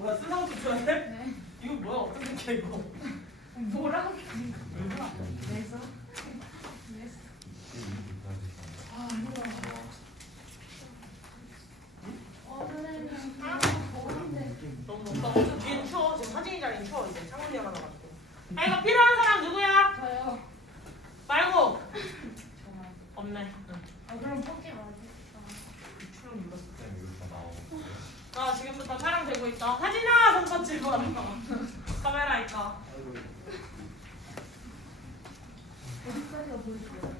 뭐야 쓰나부터 줘야 돼? 네. 이거 뭐야 어떤 새끼야 이거? 뭐라고? 그래서? 아 이거. 선생님 더운데. 너무 덥다. 좀 뒤에는 추워. 지금 사진이 자리는 추워 이제 창문이 열어놔가지고. 아 이거 필요한 사람 누구야? 저요. 말고. 저요. 없네. 응. 아 그럼 뽑지 마세요. 출연 눌렀어. 아 지금부터 촬영되고 있다. 하진아 손 터치 봐. 카메라 있다. 어디까지가 보이세요?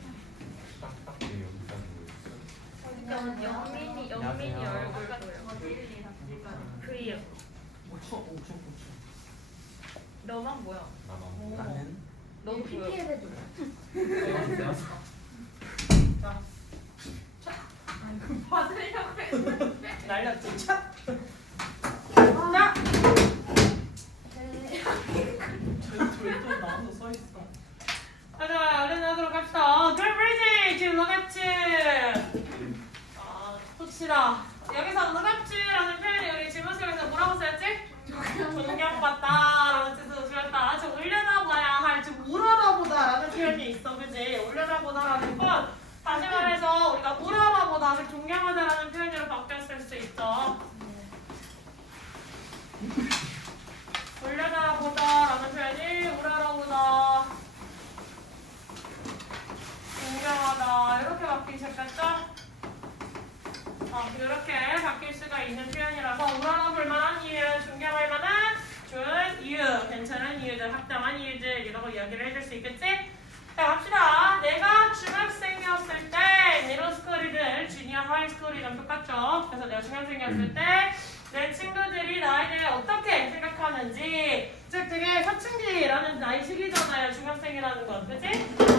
영민이 얼굴 보여. 그이요. 5초. 너만 보여. 나는 너 보여. PPL 해줘. 자 아니 받으려고 했는데. 날렸지. 차. 자. 네. 저희 또 나와서 서 있어. 가자 얼른 하도록 합시다. 글브리지 지금 너같이. 아 토치라. 여기서 너같이라는 표현이 우리 질문식에서 뭐라고 쓰였지? 존경받다라는 뜻으로 쓰였다. 좀 올려다봐야 할, 좀 우러러보다라는 표현이 있어, 그지? 올려다보다라는 건 다시 말해서 우리가 우러러보다, 즉 존경하다라는 표현으로 바뀌었을 수 있죠. 올려다보다라는 표현이 우러러보다, 존경하다 이렇게 바뀌셨겠죠? 이렇게 바뀔 수가 있는 표현이라서 우러러볼 만한 이유, 존경할 만한 좋은 이유, 괜찮은 이유들, 합당한 이유들 이라고 이야기를 해줄 수 있겠지? 자 갑시다. 내가 중학생이었을 때 미ddleschool이든 주니어 하이스쿨이든 똑같죠? 그래서 내가 중학생이었을 때 내 친구들이 나에 대해 어떻게 생각하는지, 즉 되게 사춘기라는 나이 시기잖아요. 중학생이라는 건, 그치?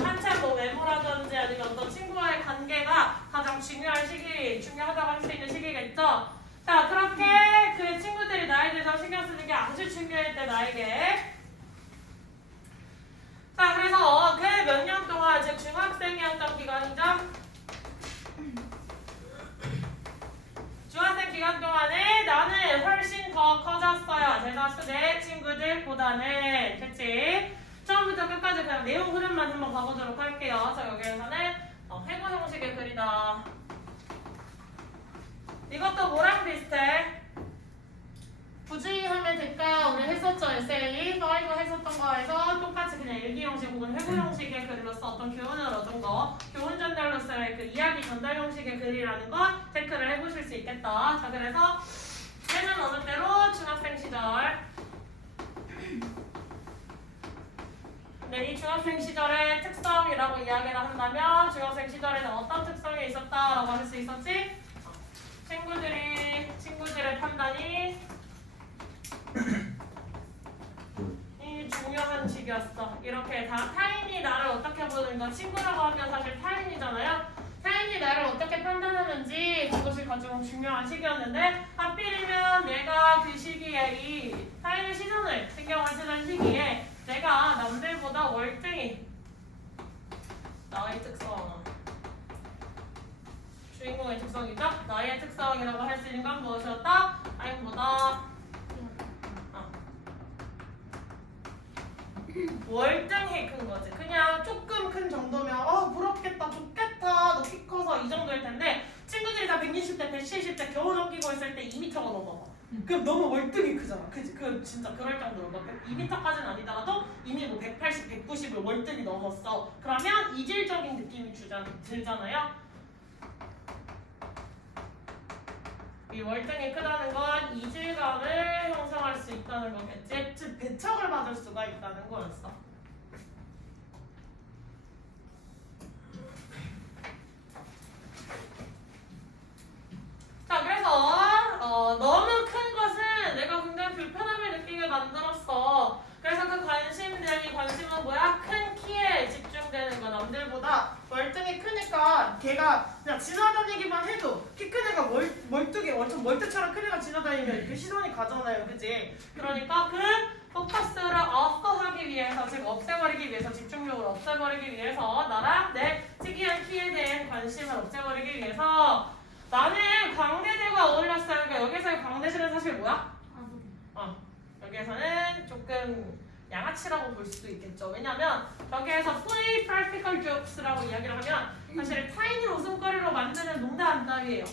한참 뭐 외모라든지 아니면 어떤 친구와의 관계가 가장 중요한 시기, 중요하다고 할 수 있는 시기겠죠? 자 그렇게 그 친구들이 나에 대해서 신경 쓰는 게 아주 중요할 때 나에게. 자 그래서 그 몇 년 동안, 즉 중학생이었던 기간이죠. 중학생 기간 동안에 나는 훨씬 더 커졌어요. 내 친구들보다는. 그치? 처음부터 끝까지 그냥 내용 흐름만 한번 가보도록 할게요. 자 여기에서는 회고 형식의 글이다. 이것도 뭐랑 비슷해? 부주의하면 될까? 우리 했었죠. 에세이 5 했었던 거에서 똑같이 그냥 일기 형식 혹은 회고 형식의 글로서 어떤 교훈을 얻은 거, 교훈 전달로서의 그 이야기 전달 형식의 글이라는 거 체크를 해보실 수 있겠다. 자 그래서 얘는 어느 때로 중학생 시절. 네, 이 중학생 시절의 특성이라고 이야기를 한다면 중학생 시절에는 어떤 특성이 있었다라고 할 수 있었지? 친구들의 판단이 이 중요한 시기였어. 이렇게 타인이 나를 어떻게 보는가, 친구라고 하면 사실 타인이잖아요. 타인이 나를 어떻게 판단하는지 그것이 가장 중요한 시기였는데, 하필이면 내가 그 시기에 이 타인의 시선을 신경을 쓰는 시기에 내가 남들보다 월등히 나의 특성, 주인공의 특성이죠. 나의 특성이라고 할 수 있는 건 무엇이었다? 타인보다 월등히 큰 거지. 그냥 조금 큰 정도면 부럽겠다, 좋겠다, 너 키 커서 이 정도일 텐데, 친구들이 다 160대, 170대 겨우 넘기고 있을 때 2m가 넘어가. 그럼 너무 월등히 크잖아. 그치? 그 진짜 그럴 정도로 2m까지는 아니더라도 이미 뭐 180, 190을 월등히 넘었어. 그러면 이질적인 느낌이 들잖아요. 이 월등히 크다는 건 이질감을 형성할 수 있다는 거겠지. 즉 배척을 받을 수가 있다는 거였어. 자 그래서 너무 큰 것은 내가 굉장히 불편함을 느끼게 만들었어. 그래서 그 관심은 뭐야? 큰 키에 집중되는 거. 남들보다 월등히 크니까 걔가 그냥 지나다니기만 해도 키 큰 애가 멀뚱히 완전 멀뚱처럼 큰 애가 지나다니면 이렇게 시선이 가잖아요. 그치? 그러니까 그 포커스를 없애하기 위해서, 즉 없애버리기 위해서, 집중력을 없애버리기 위해서, 나랑 내 특이한 키에 대한 관심을 없애버리기 위해서 나는 광대들과 어울렸어요. 그러니까 여기서의 광대들은 사실 뭐야? 쪽에서는 조금 양아치라고 볼 수도 있겠죠. 왜냐면 여기에서 play practical jokes라고 이야기를 하면 사실 타인을 웃음거리로 만드는 농담 따위예요.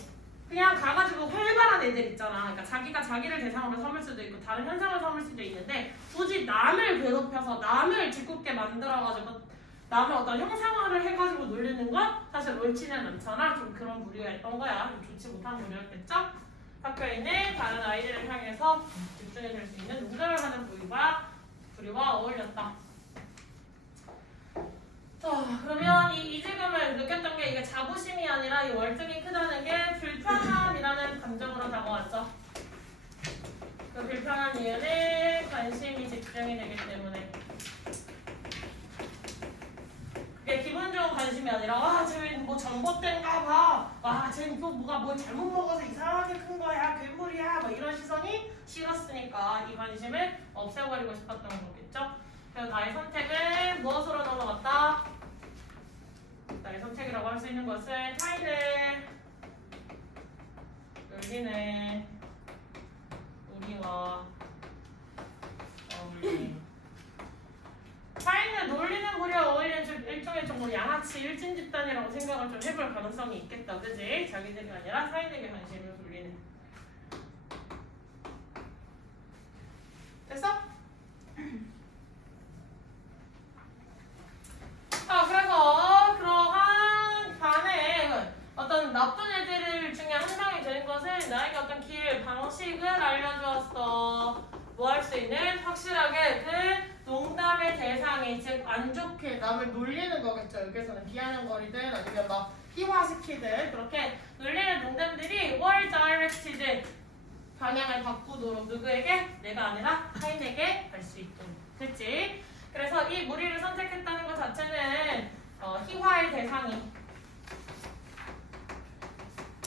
그냥 가가지고 활발한 애들 있잖아. 그러니까 자기가 자기를 대상으로 삼을 수도 있고 다른 현상을 삼을 수도 있는데 굳이 남을 괴롭혀서 남을 짓궂게 만들어가지고 남을 어떤 형상화를 해가지고 놀리는 건 사실 옳지는 않잖아. 좀 그런 무리였던 거야. 좀 좋지 못한 무리였겠죠? 학교에 있는 다른 아이들을 향해서 집중해줄 수 있는 농담을 하는 부류와 어울렸다. 자, 그러면 이 이질감을 느꼈던 게 이게 자부심이 아니라 이 월등히 크다는 게 불편함이라는 감정으로 다가왔죠. 그 불편한 이유는 관심이 집중이 되기 때문에. 그게 기분 좋은 관심이 아니라 와, 쟤 뭐 전봇대인가 봐. 와, 쟤 또 뭘 잘못 먹어서 이상하게 큰 거야. 괴물이야. 뭐 이런 시선이 싫었으니까 이 관심을 없애버리고 싶었던 거겠죠. 그래서 나의 선택을 무엇으로 넘어갔다? 나의 선택이라고 할 수 있는 것은 타인을 놀리는 우리와 어울리는 타인을 놀리는 무리와 어울리는 좀 일종의 정도 양아치 일진 집단이라고 생각을 좀 해볼 가능성이 있겠다. 그지? 자기들이 아니라 타인에게 관심을 돌리는. 됐어? 그래서 그러한 반에 어떤 나쁜 애들 중에 한 명이 되는 것은 나에게 어떤 길 방식을 알려주었어. 뭐 할 수 있는 확실하게 그 농담의 대상이 즉 안 좋게 남을 놀리는 거겠죠. 여기서는 비아냥거리든 아니면 막 희화시키든 그렇게 놀리는 농담들이 were directed 방향을 바꾸도록 누구에게? 내가 아니라 타인에게 갈 수 있도록. 됐지? 그래서 이 무리를 선택했다는 것 자체는 희화의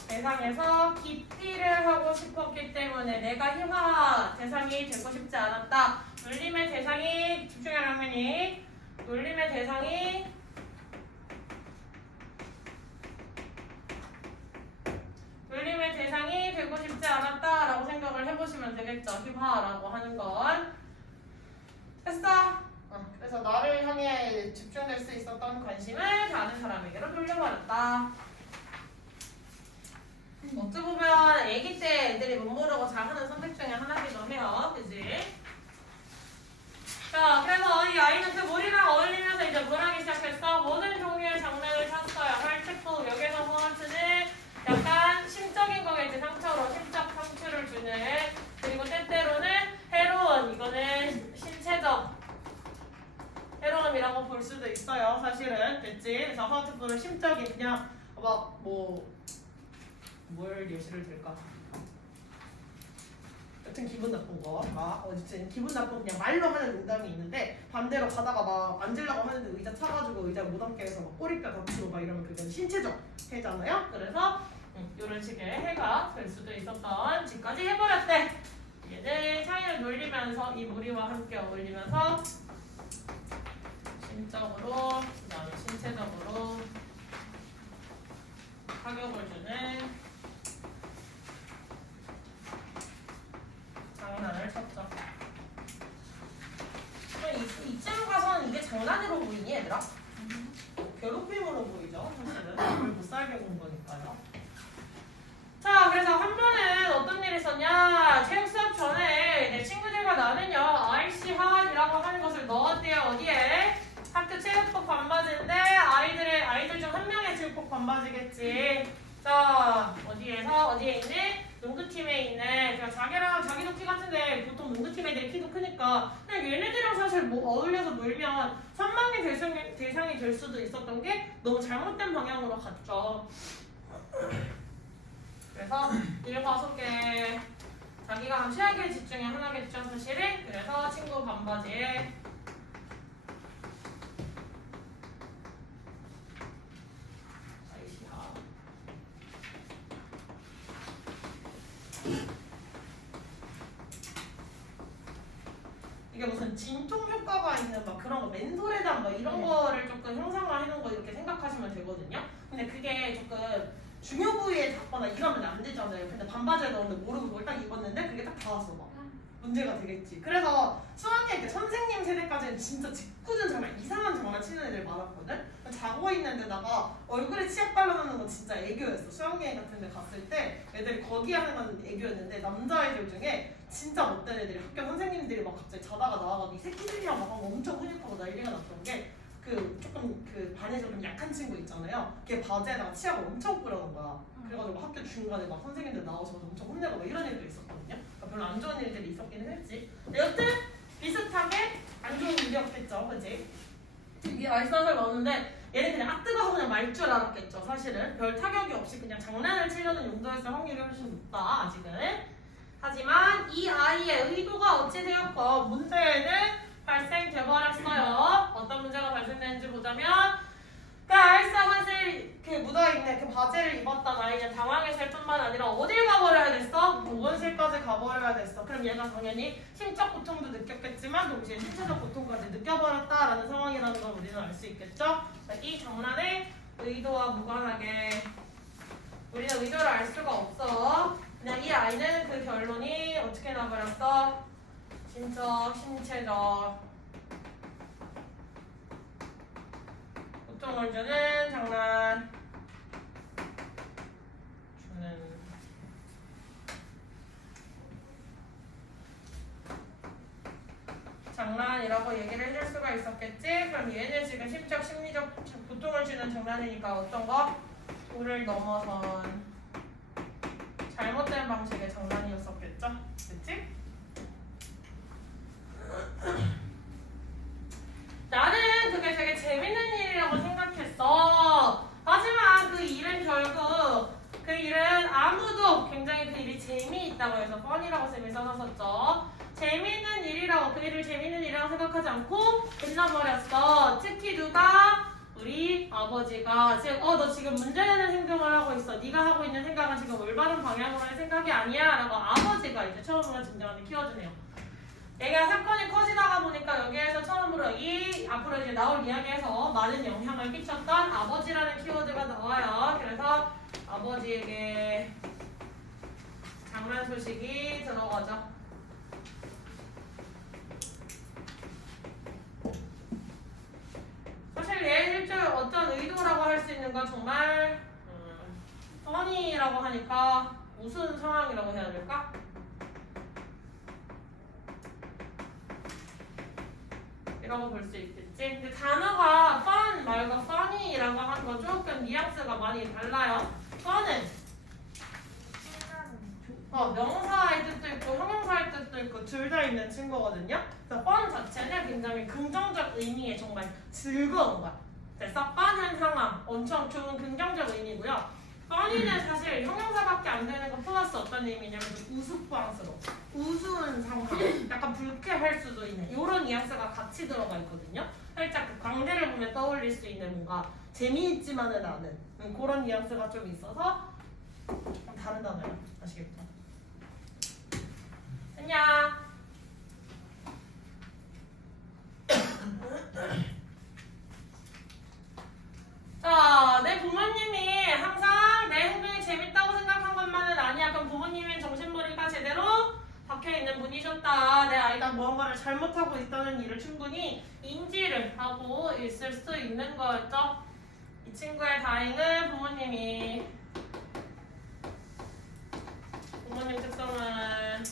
대상에서 기피를 하고 싶었기 때문에 내가 희화 대상이 되고 싶지 않았다. 놀림의 대상이 집중하라면 놀림의 대상이 되고 싶지 않았다라고 생각을 해보시면 되겠죠. 희화라고 하는 건. 됐어? 그래서 나를 향해 집중될 수 있었던 관심을 다른 사람에게로 돌려버렸다. 어찌 보면 아기 때 애들이 못 모르고 잘하는 선택 중에 하나이기도 해요. 그지? 자, 그래서 이 아이는 그 무리랑 어울리면서 이제 뭘 하기 시작했어? 모든 종류의 장난을 쳤어요. 헐트프 여기서 허트는 약간 심적인 거겠지. 상처로 심적 상처를 주는. 그리고 때때로는 해로운 이거는 신체적 해로움이라고 볼 수도 있어요. 사실은. 됐지? 그래서 허트프는 심적인 그냥 막 뭘 예시를 들까? 여튼 기분 나쁜 거, 어쨌든 기분 나쁜 그냥 말로 하는 농담이 있는데 반대로 가다가 막 앉으려고 하는데 의자 차가지고 의자 못 앉게 해서 막 꼬리뼈 다치고 막 이러면 그건 신체적 해잖아요. 그래서 이런 식의 해가 될 수도 있었던 짓까지 해버렸대. 얘는 차이를 놀리면서 이 무리와 함께 어울리면서 심적으로 그다음에 신체적으로 타격을 주는 장난을 쳤죠. 이쯤 가서는 이게 장난으로 보이니 얘들아? 괴롭힘으로 보이죠. 사실은 이걸 못 살게 본 거니까요. 자, 그래서 한 번은 어떤 일이 있었냐? 체육 수업 전에 내 친구들과 나는요 IC 하이라고 하는 것을 넣었대요. 어디에? 학교 체육복 반바지인데 아이들 중 한 명의 체육복 반바지겠지. 자, 어디에 있는? 농구팀에 있는, 그냥 자기도 키 같은데 보통 농구팀 애들이 키도 크니까 그냥 얘네들이랑 사실 뭐 어울려서 놀면 선망의 대상이 될 수도 있었던 게 너무 잘못된 방향으로 갔죠. 그래서 5개 자기가 한 최악의 짓 중에 하나겠죠, 사실은. 그래서 친구 반바지에 이게 무슨 진통 효과가 있는 막 그런 거 맨솔에다 막 이런 거를 조금 형상화해놓은 거 이렇게 생각하시면 되거든요. 근데 그게 조금 중요 부위에 닿거나 이러면 안 되잖아요. 근데 반바지에 넣었는데 모르고 그걸 딱 입었는데 그게 딱 닿았어 막. 문제가 되겠지. 그래서 수학여행 때 선생님 세대까지는 진짜 짓궂은 장난, 이상한 장난 치는 애들 많았거든. 자고 있는 데다가 얼굴에 치약 발라놓는 거 진짜 애교였어. 수학여행 같은 데 갔을 때 애들이 거기 하는 건 애교였는데 남자애들 중에 진짜 못된 애들이 학교 선생님들이 막 갑자기 자다가 나와가지고 이 새끼들이랑 막 엄청 훈육하고 난리가 났던 게 그 조금 그 반에서 좀 약한 친구 있잖아요. 걔 바지에다가 치약을 엄청 뿌려놓은 거야. 그래가지고 학교 중간에 막 선생님들 나오셔서 엄청 혼내고 막 이런 일도 있었거든요. 그러니까 별로 안 좋은 일들이 있었기는 했지. 근데 여튼 비슷하게 안 좋은 일이었겠죠, 그지? 이게 알싸살 나오는데 얘는 그냥 아 뜨거워 그냥 말 줄 알았겠죠. 사실은 별 타격이 없이 그냥 장난을 치려는 용도였을 확률이 훨씬 높다 아직은. 하지만 이 아이의 의도가 어찌 되었건 문제는 발생돼 버렸어요. 어떤 문제가 발생되는지 보자면 그 알싸맛을 그 묻어있는 그 바지를 입었던 아이는 당황했을 뿐만 아니라 어딜 가버려야 됐어? 보건실까지 가버려야 됐어. 그럼 얘가 당연히 심적 고통도 느꼈겠지만 동시에 신체적 고통까지 느껴버렸다라는 상황이라는 걸 우리는 알 수 있겠죠? 자, 이 장난의 의도와 무관하게 우리는 의도를 알 수가 없어. 그냥 이 아이는 그 결론이 어떻게 나버렸어? 심적, 신체적 고통을 주는 장난 주는 장난이라고 얘기를 해줄 수가 있었겠지? 그럼 얘는 지금 심적, 심리적 고통을 주는 장난이니까 어떤 거? 도를 넘어선 잘못된 방식의 장난이었었겠죠? 그치? 나는 그게 되게 재밌는 일이라고 생각했어. 하지만 그 일은 결국 그 일은 아무도 굉장히 그 일이 재미있다고 해서 펀이라고 쌤이 써놨었죠. 재미있는 일이라고 그 일을 재미있는 일이라고 생각하지 않고 끝나버렸어. 특히 누가? 우리 아버지가 즉 너 지금 문제되는 행동을 하고 있어. 네가 하고 있는 생각은 지금 올바른 방향으로의 생각이 아니야 라고 아버지가 이제 처음으로 진정하게 키워주네요. 얘가 사건이 커지다가 보니까 여기에서 처음으로 이 앞으로 이제 나올 이야기에서 많은 영향을 끼쳤던 아버지라는 키워드가 나와요. 그래서 아버지에게 장난 소식이 들어가죠. 사실 얘 실제 어떤 의도라고 할 수 있는 건 정말 뻔히라고 하니까 무슨 상황이라고 해야 될까? 이라고 볼 수 있겠지. 근데 단어가 fun 말과 funny라고 하는 건 조금 뉘앙스가 많이 달라요. fun은 명사의 뜻도 있고 형용사의 뜻도 있고 둘 다 있는 친구거든요. 그래서 fun 자체는 굉장히 긍정적 의미의 정말 즐거운 거야. 그래서 fun한 상황, 엄청 좋은 긍정적 의미고요. funny는 사실 형용사밖에 안 되는 거 플러스 어떤 의미냐면 우스꽝스러워. 우스운 상황, 약간 불쾌할 수도 있는 이런 뉘앙스가 같이 들어가 있거든요. 살짝 그 광대를 보면 떠올릴 수 있는 뭔가 재미있지만은 않은 그런 뉘앙스가 좀 있어서 좀 다른 단어예요. 아시겠죠? 안녕. 자, 내 부모님이 항상 내 행동이 재밌다고 생각한 것만은 아니야. 그럼 부모님은 정신머리가 제대로 박혀있는 분이셨다. 내 아이가 무언가를 잘못하고 있다는 일을 충분히 인지를 하고 있을 수 있는 거였죠. 이 친구의 다행은 부모님 특성은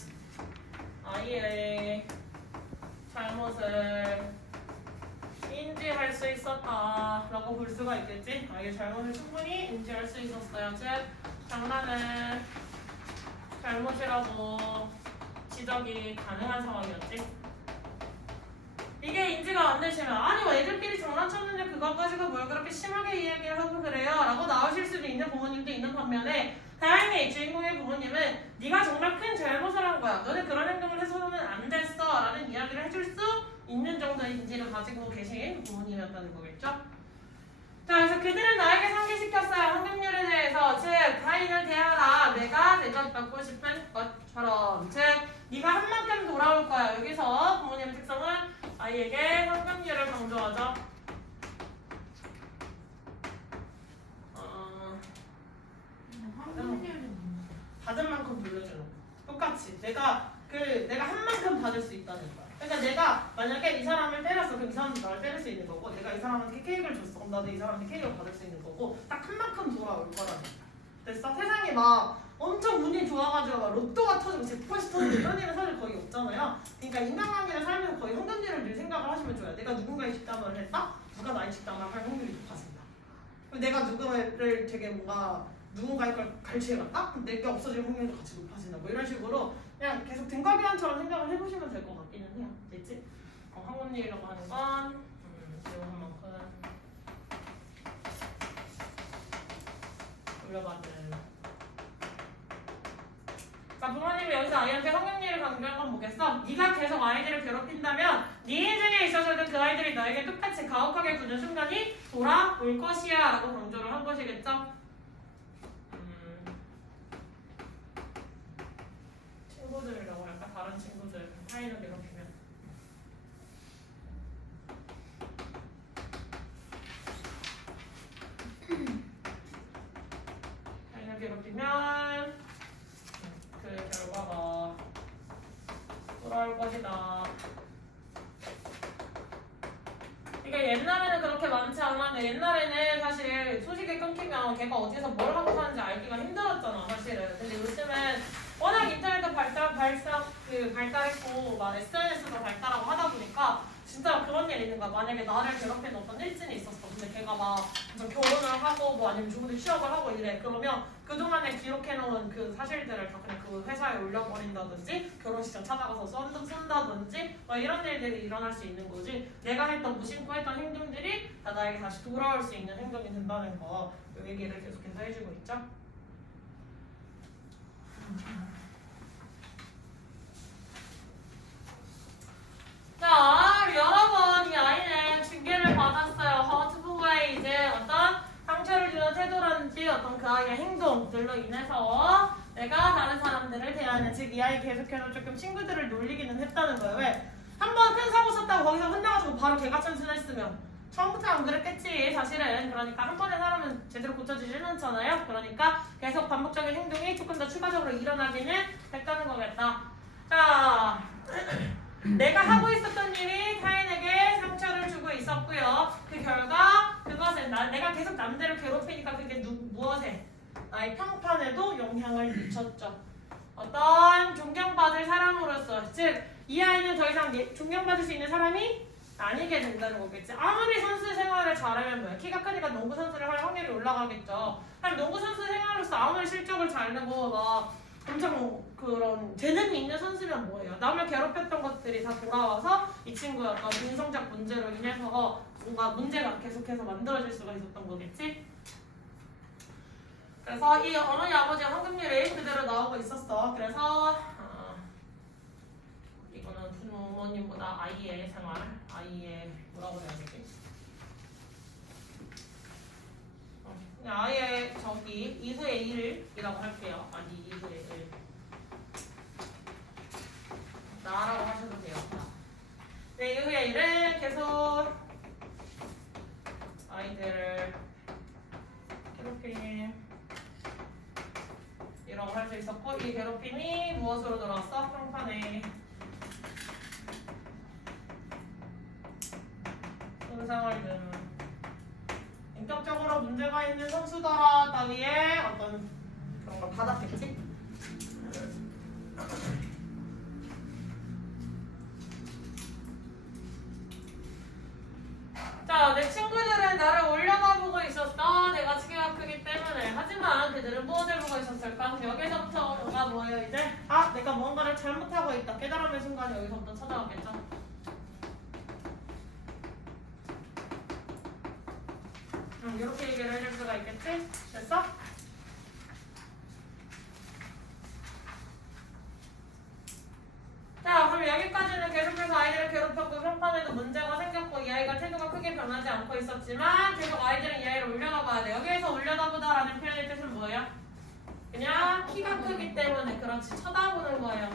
아이의 잘못을 인지할 수 있었다라고 볼 수가 있겠지. 아이의 잘못을 충분히 인지할 수 있었어요. 즉 장난은 잘못이라고 지적이 가능한 상황이었지. 이게 인지가 안 되시면 아니 뭐 애들끼리 장난쳤는데 그거 가지고 뭘 그렇게 심하게 이야기를 하고 그래요 라고 나오실 수도 있는 부모님도 있는 반면에 다행히 주인공의 부모님은 네가 정말 큰 잘못을 한 거야. 너는 그런 행동을 해서는 안 됐어 라는 이야기를 해줄 수 있는 정도의 인지를 가지고 계신 부모님이었다는 거겠죠. 자, 그래서 그들은 나에게 상기시켰어요. 환경률에 대해서. 즉, 타인을 대하라. 내가 대접받고 싶은 것처럼. 즉, 네가 한 만큼 돌아올 거야. 여기서 부모님의 특성은 아이에게 환경률을 강조하죠. 받은 만큼 돌려주는 거. 똑같이 내가 내가 한 만큼 받을 수 있다는 거야. 그러니까 내가 만약에 이 사람을 때렸어. 그럼 이 사람도 나를 때릴 수 있는 거고, 내가 이 사람한테 케이크를 줬어. 그럼 나도 이 사람한테 케이크를 받을 수 있는 거고, 딱 한 만큼 돌아올 거라는 거야. 됐어? 세상에 막 엄청 운이 좋아가지고 막 로또가 터지고 잭팟이 터지고 이런 일은 사실 거의 없잖아요. 그러니까 인간관계를 살면서 거의 황금률을 늘 생각을 하시면 좋아요. 내가 누군가의 뒷담화를 했다? 누가 나의 뒷담화를 할 확률이 높아진다. 그리고 내가 누군가를 되게 뭔가 누군가의 걸 갈취해갔다? 그럼 내게 없어질 확률도 같이 높아진다. 뭐 이런 식으로 그냥 계속 등가교환처럼 생각을 해보시면 될 것 같기는 해요. 됐지? 황금률이라고 하는 건 배우는 만큼 돌려받는. 그러니까 부모님이 여기서 아이한테 성격률을 강조한 건 뭐겠어? 네가 계속 아이들을 괴롭힌다면 네 인생에 있어서도 그 아이들이 너에게 똑같이 가혹하게 구는 순간이 돌아올 것이야 라고 강조를 한 것이겠죠? 친구들이라고 할까? 다른 친구들 사이를 괴롭히면 사이를 괴롭히면 그 결과가 돌아올 것이다. 그러니까 옛날에는 그렇게 많지 않았는데 옛날에는 사실 소식이 끊기면 걔가 어디서 뭘 하고 사는지 알기가 힘들었잖아 사실은. 근데 요즘은 워낙 인터넷도 발달했고 막 SNS도 발달하고 하다 보니까 진짜 그런 일이 있는 거야. 만약에 나를 괴롭히는 어떤 일진이 있었어. 근데 걔가 막 결혼을 하고 뭐 아니면 좋은 데 취업을 하고 이래. 그러면 그동안에 기록해놓은 그 사실들을 다 그냥 그 회사에 올려버린다든지 결혼식장 찾아가서 쓴다든지 뭐 이런 일들이 일어날 수 있는 거지. 내가 했던 무심코 했던 행동들이 다 나에게 다시 돌아올 수 있는 행동이 된다는 거. 이 얘기를 계속해서 해주고 있죠. 자, 여러분, 이 아이는 징계를 받았어요. hurtful의 이제 어떤 상처를 주는 태도라든지 어떤 그 아이의 행동들로 인해서 내가 다른 사람들을 대하는, 즉 이 아이 계속해서 조금 친구들을 놀리기는 했다는 거예요. 왜? 한 번 큰 사고 쳤다고 거기서 혼나가지고 바로 개가천선했으면 처음부터 안 그랬겠지 사실은. 그러니까 한 번에 사람은 제대로 고쳐지지는 않잖아요. 그러니까 계속 반복적인 행동이 조금 더 추가적으로 일어나기는 했다는 거겠다. 자, 내가 하고 있었던 일이 타인에게 상처를 주고 있었고요. 그 결과 그것은 내가 계속 남들을 괴롭히니까 그게 무엇에? 나의 평판에도 영향을 미쳤죠. 어떤 존경받을 사람으로서, 즉 이 아이는 더 이상 존경받을 수 있는 사람이 아니게 된다는 거겠지. 아무리 선수 생활을 잘하면 뭐야? 키가 크니까 농구 선수를 할 확률이 올라가겠죠. 그럼 농구 선수 생활로서 아무리 실적을 잘 내고 막 엄청 그런 재능이 있는 선수면 뭐예요? 남을 괴롭혔던 것들이 다 돌아와서 이 친구의 어떤 인성적 문제로 인해서 뭔가 문제가 계속해서 만들어질 수가 있었던 거겠지? 그래서 이 어머니 아버지의 황금률이 그대로 나오고 있었어. 그래서 이거는 부모님보다 아이의 생활, 아이의 뭐라고 해야 되지? 그냥 아이의 저기 이후의 1이라고 할게요. 아니 이후의 1. 나라고 하셔도 돼요. 네, 이후의 1은 계속 아이들을 괴롭힘 이라고 할 수 있었고, 이 괴롭힘이 무엇으로 들어왔어? 평판에 손상을 주는, 인격적으로 문제가 있는 선수더라 따위에 어떤 그런 걸 받았겠지? 자, 내 친구들은 나를 올려다보고 있었어. 내가 키가 크기 때문에. 하지만 그들은 무엇을 보고 있었을까? 여기서부터가 뭐예요 이제? 아, 내가 뭔가를 잘못하고 있다. 깨달음의 순간이 여기서부터 찾아오겠죠? 이렇게 얘기를 해줄 수가 있겠지? 됐어? 자, 그럼 여기까지는 계속해서 아이들을 괴롭혔고 평판에도 문제가 생겼고 이 아이가 태도가 크게 변하지 않고 있었지만 계속 아이들은 이 아이를 올려다봐야 돼. 여기에서 올려다보다라는 표현의 뜻은 뭐예요? 그냥 키가 크기 때문에, 그렇지, 쳐다보는 거예요.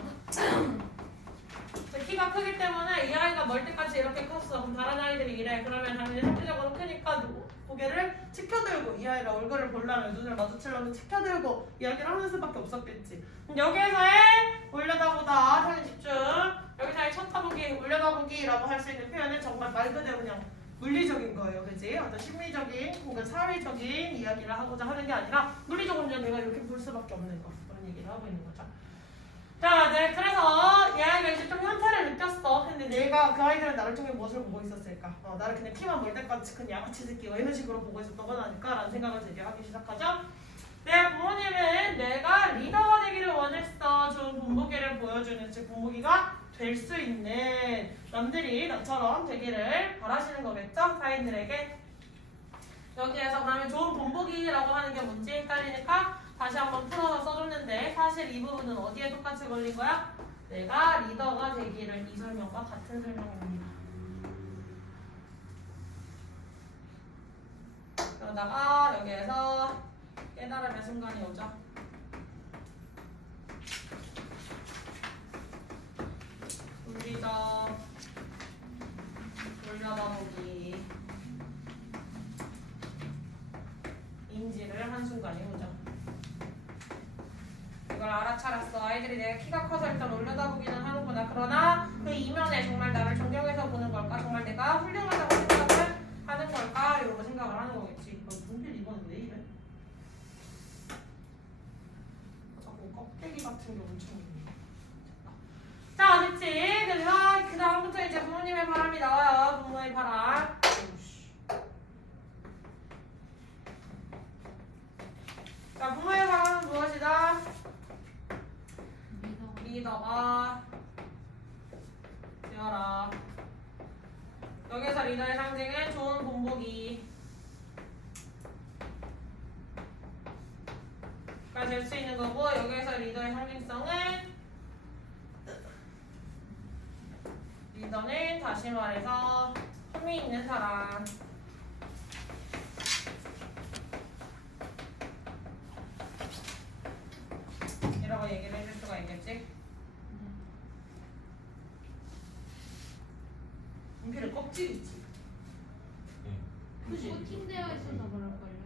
키가 크기 때문에 이 아이가 멀 때까지 이렇게 컸어. 그럼 다른 아이들이 이래. 그러면 당연히 상대적으로 크니까 고개를 치켜들고 이 아이가 얼굴을 보려면 눈을 마주치려면 치켜들고 이야기를 하는 수밖에 없었겠지. 여기에서의 올려다보다 사진 집중. 여기서의 쳐다보기, 올려다보기라고 할 수 있는 표현은 정말 말 그대로 그냥 물리적인 거예요, 그지? 어떤 심리적인 혹은 사회적인 이야기를 하고자 하는 게 아니라 물리적으로 그냥 내가 이렇게 볼 수밖에 없는 거 그런 얘기를 하고 있는 거죠. 자, 네, 그래서 얘 아이가 이제 좀 현타를 느꼈어. 근데 내가 그 아이들은 나를 통해 무엇을 보고 있었을까? 나를 그냥 키만 멀 때까지 큰 양아치 새끼가 이런 식으로 보고 있었던 건 아닐까라는 생각을 되게 하기 시작하죠. 네, 부모님은 내가 리더가 되기를 원했어. 좋은 본보기를 보여주는, 즉 본보기가 될 수 있는 남들이 나처럼 되기를 바라시는 거겠죠? 타인들에게. 여기에서 그러면 좋은 본보기라고 하는 게 뭔지 헷갈리니까 다시 한번 풀어서 써줬는데 사실 이 부분은 어디에 똑같이 걸린 거야? 내가 리더가 되기를, 이 설명과 같은 설명입니다. 그러다가 여기에서 깨달음의 순간이 오죠. 리더 돌려다보기 인지를 한 순간이 오죠. 이걸 알아차렸어. 아이들이 내가 키가 커서 일단 올려다보기는 하는구나. 그러나 그 이면에 정말 나를 존경해서 보는 걸까? 정말 내가 훌륭하다고 생각을 하는 걸까? 이러고 생각을 하는 거겠지. 분필 이거는 왜 이래? 자꾸 껍데기 같은 게 엄청 있네. 자, 됐지? 그래서 그 다음부터 이제 부모님의 바람이 나와요. 부모의 바람. 자, 부모의 바람은 무엇이다? 리더가 되어라. 여기서 리더의 상징은 좋은 본보기가 될 수 있는 거고, 여기에서 리더의 상징성은 리더는 다시 말해서 품위 있는 사람. 이라고 얘기를 해줄 수가 있겠지? 분필은 껍질이지. 그치? 코팅되어 있어서 그럴걸요?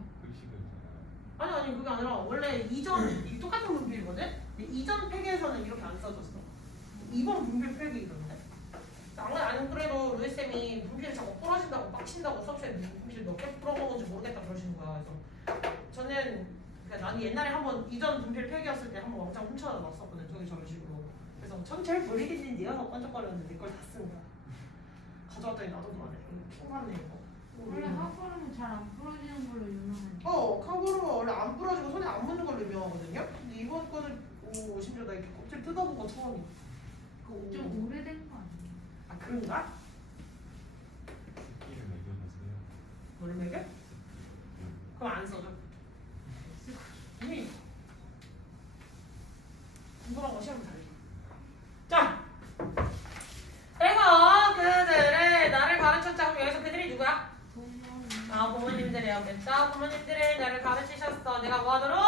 아니 그게 아니라 원래 이전 똑같은 분필이거든? 근데 이전 팩에서는 이렇게 안 써줬어. 이번 분필 팩이 이런데. 안 그래도 루이쌤이 분필을 자꾸 부러진다고 빡친다고 수업시에 분필 몇 개 풀어먹은지 모르겠다 그러시는 거야. 그래서 저는 나는 옛날에 한번 이전 분필 팩이었을 때 한번 왕창 훔쳐다 놨었거든. 저런 식으로. 그래서 전 제일 버리겠는데요? 하고 번쩍거렸는데 내 걸 다 쓴 거야. 가져왔더니 놔둬도 안 해. 킹받네 이거. 원래 하부름은 잘 안 부러지는 걸로 유명한데. 카보르가 원래 안 부러지고 손에 안 묻는 걸로 유명하거든요. 근데 이번 거는 심지어 나 이렇게 껍질 뜯어본 거 처음이야. 좀 오래된 거 아니에요? 아 그런가? 끼를 매겨보세요. 뭘 매겨? 그럼 안 써줘. 이미 궁금한 거 시험 잘해. 자, 그래서 그들은 나를 가르쳤자. 그럼 여기서 그들이 누구야? 부모님들이었겠죠. 부모님들이 나를 가르치셨어. 내가 뭐하도록?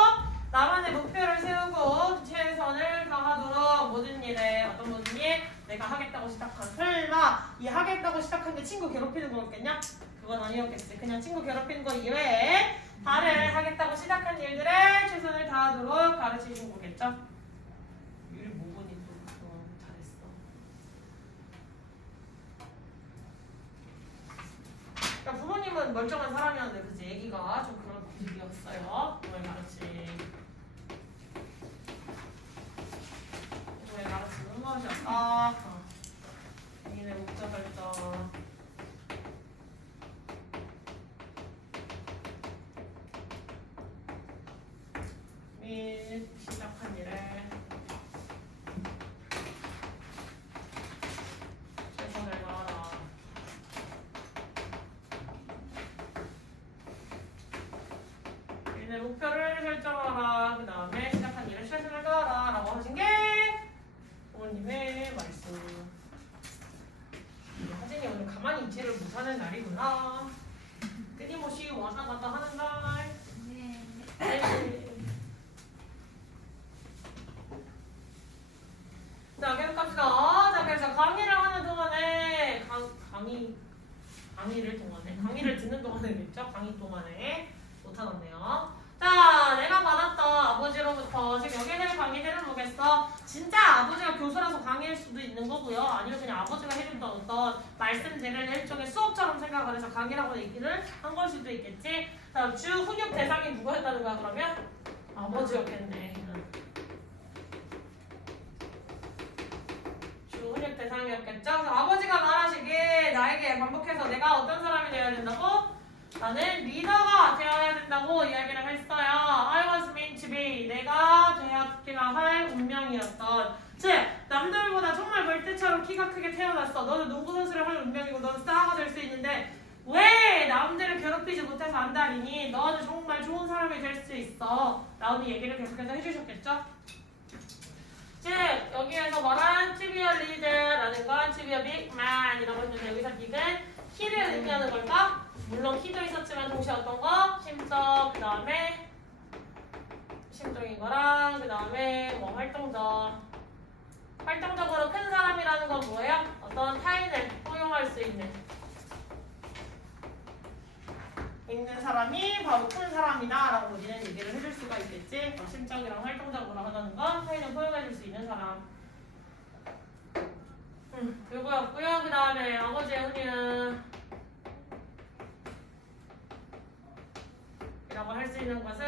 나만의 목표를 세우고 최선을 다하도록 모든 일에 어떤 모든 일 내가 하겠다고 시작한. 설마 이 하겠다고 시작한 게 친구 괴롭히는 거였겠냐? 그건 아니었겠지. 그냥 친구 괴롭히는 거 이외에 다른 하겠다고 시작한 일들에 최선을 다하도록 가르치신 거겠죠? 유리 모건이 또 잘했어. 그러니까 부모님은 멀쩡한 사람이었는데 그치? 애기가 좀 그런 모습이었어요. 뭘 가르치? 뭘 가르치는 것이었다. 개인의 목적 설정. 및 시작한 일에 최선을 다하라. 개인의 목표를 설정하라. 그 다음에 시작한 일에 최선을 다하라 라고 하신 게 부모님의 말씀. 하진이 오늘 가만히 있지를 못하는 날이구나. 끊임없이 왔다 갔다 하는 날. 네. 네. 자, 계속 갑시다. 자, 그래서 강의 아버지가 교수라서 강의일 수도 있는 거고요. 아니면 그냥 아버지가 해줬던 어떤 말씀들을 일종의 수업처럼 생각을 해서 강의라고 얘기를 한 걸 수도 있겠지. 다음 주 훈육 대상이 누구였다는 거야 그러면? 아버지였겠네. 주 훈육 대상이었겠죠. 그래서 아버지가 말하시길 나에게 반복해서 내가 어떤 사람이 되어야 된다고? 나는 리더가 되어야 된다고 이야기를 했어요. I was meant to be. 내가 되어야 할 운명이었던. 즉, 남들보다 정말 벌떼처럼 키가 크게 태어났어. 너는 농구 선수를 할 운명이고 너는 스타가 될 수 있는데 왜 남들을 괴롭히지 못해서 안달이니? 너는 정말 좋은 사람이 될 수 있어. 라는 얘기를 계속해서 해주셨겠죠? 즉, 여기에서 말한 to be a leader라는 건 to be a big man 이라고 했는데 여기서 big은 키를 의미하는 걸까? 물론 키도 있었지만 동시에 어떤 거? 심적, 그 다음에 심적인 거랑 그 다음에 뭐 활동적. 활동적으로 큰 사람이라는 건 뭐예요? 어떤 타인을 포용할 수 있는 사람이 바로 큰 사람이다 라고 우리는 얘기를 해줄 수가 있겠지. 심적이랑 활동적으로 하는 건 타인을 포용해줄 수 있는 사람. 그거였고요. 그 다음에 아버지의 훈육 이라고 할 수 있는 것은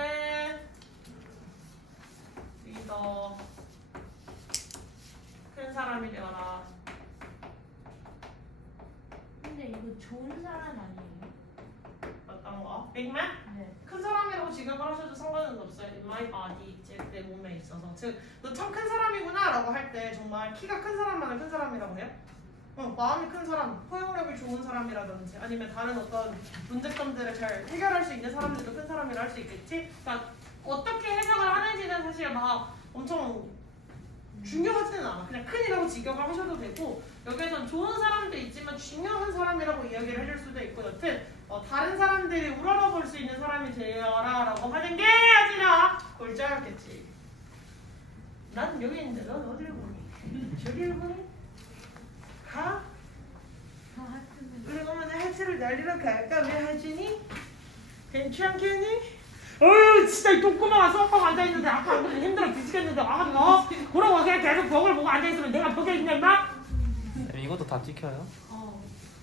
리더 큰 사람이 되어라. 근데 이거 좋은 사람 아니에요? 어떤 거? 빅맨? 네. 큰 사람이라고 지각을 하셔도 상관은 없어요. In my body, 즉 내 몸에 있어서. 즉, 너 참 큰 사람이구나 라고 할 때 정말 키가 큰 사람만을 큰 사람이라고 해요? 마음이 큰 사람, 포용력이 좋은 사람이라든지 아니면 다른 어떤 문제점들을 잘 해결할 수 있는 사람들도 큰 사람이라 할 수 있겠지? 그러니까 어떻게 해석을 하는지는 사실 막 엄청 중요하지는 않아. 그냥 큰이라고 직역을 하셔도 되고 여기에선 좋은 사람도 있지만 중요한 사람이라고 이야기를 해줄 수도 있고 여튼 다른 사람들이 우러러볼 수 있는 사람이 되어라 라고 하는 게 아니라 골자였겠지. 난 여기 있는데 넌 어디를 보니? 저기를 보니? 가? 그러면 하트를 날리러 갈까? 왜 하지니? 괜찮겠니? 어휴 진짜 이 똥구멍아 쏙꼭 앉아있는데 아까 안 그래도 힘들어 뒤지겠는데 아 너? 뭐라고 그냥 계속 벽을 보고 앉아있으면 내가 벽에 있냐 임마? 쌤 이것도 다 찍혀요?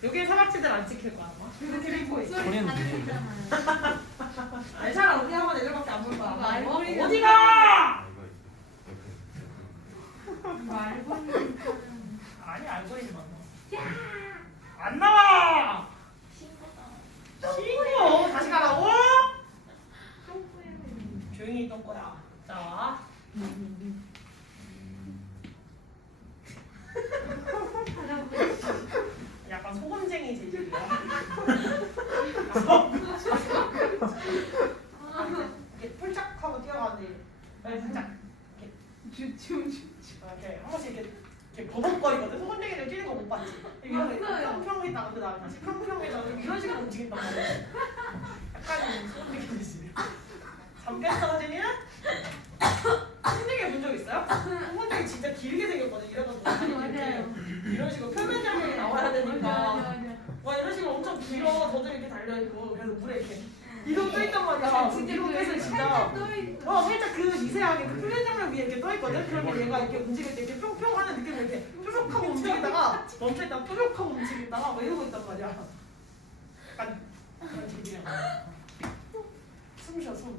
여기에 사각지들 안 찍힐 거야 아마. 근데 그리고 있어. 소리는 들리는데. 괜찮아 우리 학원 애들밖에 안 볼 거야. 이거 알고 있는 어디가? 이거 알고 있는 아니 알고리즘 안 나와. 안 나와. 신고 다시 가라고? 조용히 있던 거야. 자. 약간 소금쟁이 재질이야. 이렇게 폴짝하고 뛰어가는데, 살짝 이렇게 한 번씩 이렇게 버벅거리거든. 소금쟁이를 뛰는 거 못 봤지? 평평 있다가 그 다음에 다시 평평 있다가 이런 식으로 움직인단 말이야. 약간 소금쟁이 재질. 잠깐 사진이는 소금쟁이 본 적 있어요? 소금쟁이 진짜 길게 생겼거든. 이러다 맞아요. 이런 식으로 표면 장면이 나와야 되니까. 맞아. 와 이런 식으로 엄청 길어. 저도 이렇게 달려있고 그래서 물에 이렇게 이러고 떠있단 말이야. 이러고 떠서 진짜 살짝 그 미세하게 그 표면 장면 위에 이렇게 떠있거든. 그러면 얘가 이렇게 움직일 때 이렇게 뿅뿅 하는 느낌이 이렇게 뾰족하고 움직이다가 멈췄다 뾰족하고 움직이다가 막 이러고 있단 말이야. 약간 그런 재질이야. 숨 쉬어 숨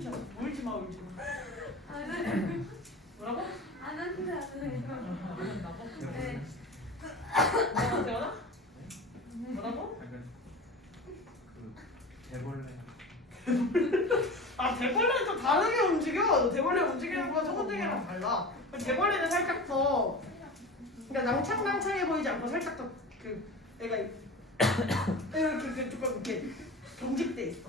쉬어. 울지 마 울지 마. 뭐라고? 안 한다. 모른다고? 네. 뭐가 태어나? 뭐라고? 그 대벌레. 아 대벌레는 좀 다르게 움직여. 대벌레 움직이는 거가 소금쟁이랑 달라. 대벌레는 살짝 더 그러니까 낭창낭창해 보이지 않고 살짝 더 그 얘가 이렇게 조금 이렇게 경직돼 있어.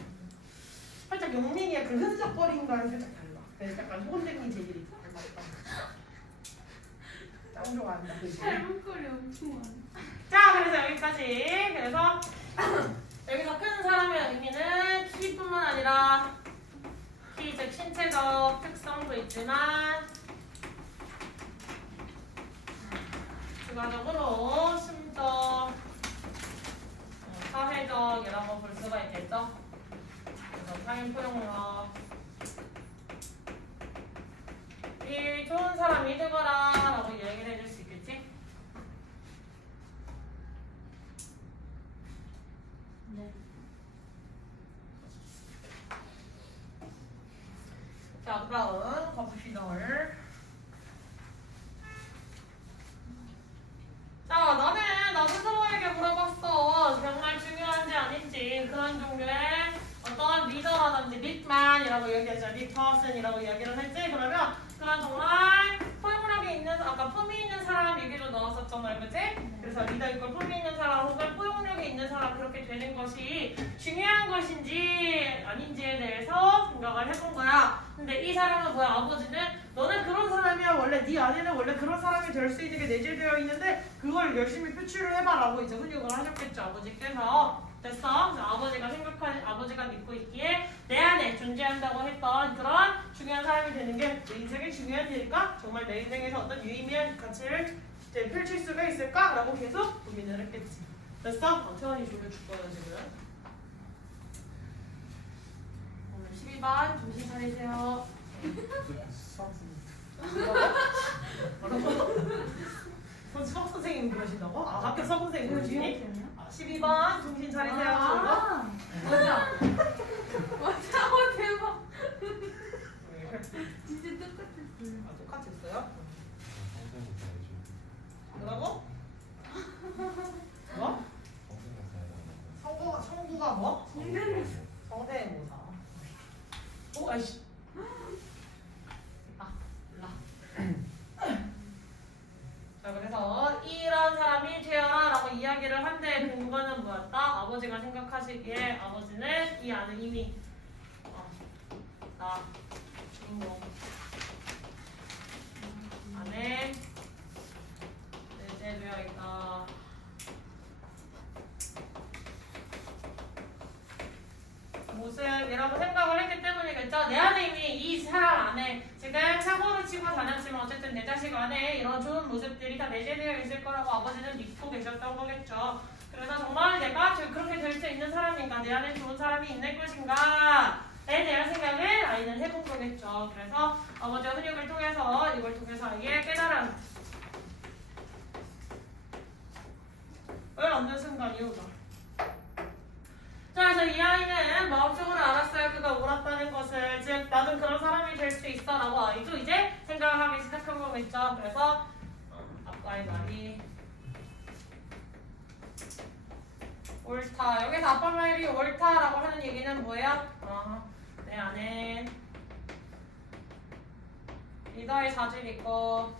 살짝 용민이의 그 흔적거리는 거랑 살짝 달라. 그래서 약간 소금쟁이 재질이 닮았다. 짱 좋아한다. 잘못거리 엄청 많아. 자 그래서 여기까지. 그래서 여기서 큰 사람의 의미는 키뿐만 아니라 키 즉 신체적 특성도 있지만 추가적으로 심적, 사회적이라고 볼 수가 있겠죠. 그래서 타인 포용력 이 좋은 사람이 되거라 라고 자, 그다음 가봅시다. 자, 나는 스스로에게 물어봤어. 정말 중요한지 아닌지. 그런 종류의 어떤 리더라든지 빅맨이라고 얘기하죠. 빅퍼슨이라고 이야기를 했지. 그러면 그런 정말 포용력이 있는, 아까 품위 있는 사람 얘기로 나왔었잖아요. 그치? 그래서 리더 있고 품위 있는 사람 혹은 포용력이 있는 사람, 그렇게 되는 것이 중요한 것인지 아닌지에 대해서 생각을 해본 거야. 근데 이 사람은 뭐야? 아버지는 너는 그런 사람이야. 원래 네 안에는 원래 그런 사람이 될 수 있는 게 내재되어 있는데 그걸 열심히 표출을 해봐라고 이제 훈육을 하셨겠죠. 아버지께서. 됐어? 그래서 아버지가 믿고 있기에 내 안에 존재한다고 했던 그런 중요한 사람이 되는 게 내 인생에 중요한 일일까? 정말 내 인생에서 어떤 유의미한 가치를 이제 펼칠 수가 있을까? 라고 계속 고민을 했겠지. 됐어? 태원이 졸려줄 거야 지금. 오늘 12반 정신 차리세요. 뭐라고? 수학 선생님 그러신다고? 아, 학교 수학 선생님 그러시니? 12번 정신 차리세요. 아, 맞아. 맞아. 대박. 진짜 똑같았어요. 아, 똑같았어요? 뭐라고? 뭐? 성구가 뭐? 성대모사. 아이씨. 자, 그래서 이런 사람이 되어라라고 이야기를 한데 근거는 뭐였다? 아버지가 생각하시기에 아버지는 이 안에 이미 나 주인공 안에 내재되어 있다. 모습이라고 생각을 했기 때문이겠죠. 내 안에 이미 이 사람 안에 지금 사고를 치고 다녔지만 어쨌든 내 자식 안에 이런 좋은 모습들이 다 내재되어 있을 거라고 아버지는 믿고 계셨던 거겠죠. 그래서 정말 내가 지금 그렇게 될 수 있는 사람인가, 내 안에 좋은 사람이 있는 것인가에 대한 생각을 아이는 해본 거겠죠. 그래서 아버지의 훈육을 통해서 이걸 통해서 아이의 깨달음 을 얻는 순간이오죠. 자, 그래서 이 아이는 마음속으로 알았어요. 그가 옳았다는 것을. 즉, 나는 그런 사람이 될 수 있어 라고 아이도 이제 생각을 하기 시작한 거겠죠. 그래서 아빠의 말이 옳다. 여기서 아빠 말이 옳다라고 하는 얘기는 뭐예요? 내 안에 리더의 자질이 있고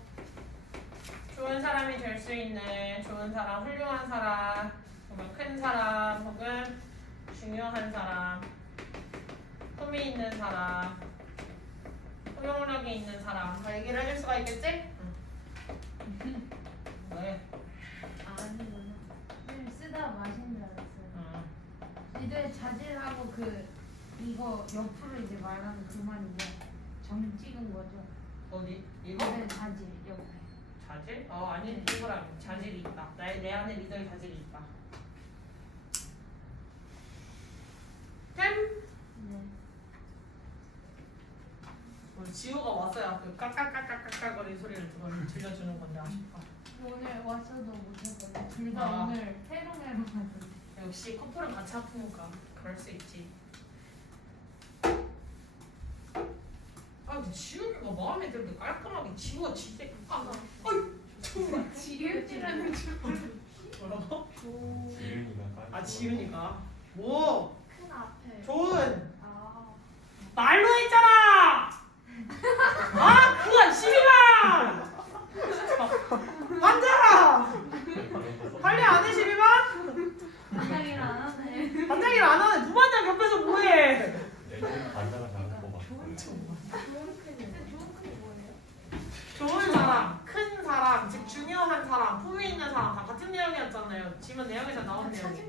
좋은 사람이 될 수 있는 좋은 사람, 훌륭한 사람, 혹은 큰 사람, 혹은 중요한 사람, 품이 있는 사람, 포용력이 있는 사람 다 얘기를 해줄 수가 있겠지? 왜? 아니구나. 쓰다 마신 줄 알았어요. 리더의 자질하고 이거 옆으로 이제 말하는 그 말인데 점 찍은 거죠. 어디? 이거? 리더의 자질 옆에. 자질? 아니 이거랑 자질이 있다. 내 안에 리더의 자질이 있다. 템? 네. 오늘 지우가 왔어야 그 깔깔깔깔깔거리는 소리를 들려주는 건데 아쉽다. 오늘 왔어도 못했거든요. 둘 다 아. 오늘 페롱에로 갔는데. 역시 커플은 같이 아프니까 그럴 수 있지. 근데 지우가 마음에 들게 깔끔하게 지우가 진짜 정말 지우지라는 줄 뭐라고? 지윤이가 지윤이가 뭐 큰 앞에. 좋은 아. 말로 했잖아. 그거 12만 반장아 빨리 안 해. 12만 반장이라 안 하네. 반장이를 안 하네. 부반장 옆에서 뭐해? 반장을 잘못 뽑았어요. 좋은 사람, 큰 사람, 즉 중요한 사람, 품위 있는 사람 다 같은 내용이었잖아요. 지금 내용에서 나온 내용이.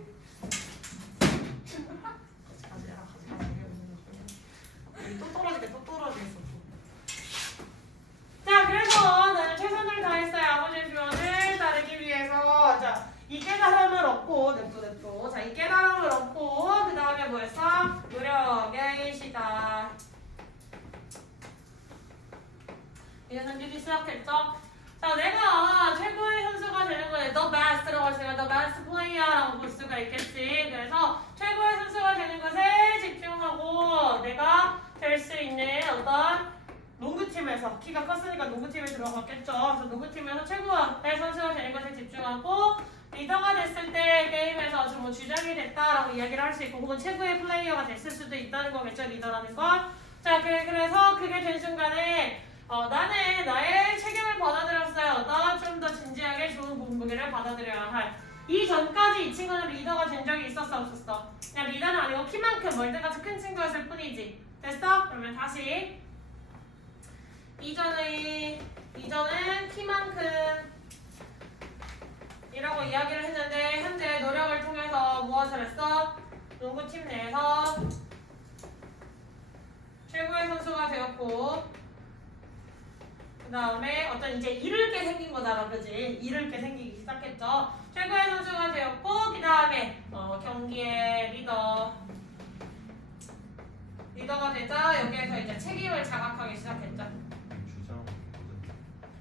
또 떨어지겠어. 자, 그래서 나는 최선을 다했어요. 아버지의 조언을 따르기 위해서. 자, 이 깨달음을 얻고, 냅둬. 자, 이 깨달음을 얻고, 그 다음에 뭐였어? 노력의 시다. 이해는 미리 시작했죠? 자, 내가 최고의 선수가 되는 거예요. The best라고 했으면 the best player라고 볼 수가 있겠지. 그래서 최고의 선수가 되는 것에 집중하고 내가 될 수 있는 어떤 농구팀에서 키가 컸으니까 농구팀에 들어갔겠죠. 그래서 농구팀에서 최고의 선수가 되는 것에 집중하고 리더가 됐을 때 게임에서 뭐 주장이 됐다라고 이야기를 할 수 있고 혹은 최고의 플레이어가 됐을 수도 있다는 거겠죠. 리더라는 건. 자 그래서 그게 된 순간에 나는 나의 책임을 받아들였어요. 나 좀 더 진지하게 좋은 본보기를 받아들여야 할. 이 전까지 이 친구는 리더가 된 적이 있었어 없었어? 그냥 리더는 아니고 키만큼 월드같이 큰 친구였을 뿐이지. 됐어? 그러면 다시 이전은 키만큼 이라고 이야기를 했는데 현재 노력을 통해서 무엇을 했어? 농구팀 내에서 최고의 선수가 되었고 그 다음에 어떤 이제 잃을 게 생긴 거잖아, 그지? 잃을 게 생기기 시작했죠. 최고의 선수가 되었고 그 다음에 경기의 리더가 되자 여기에서 이제 책임을 자각하기 시작했죠.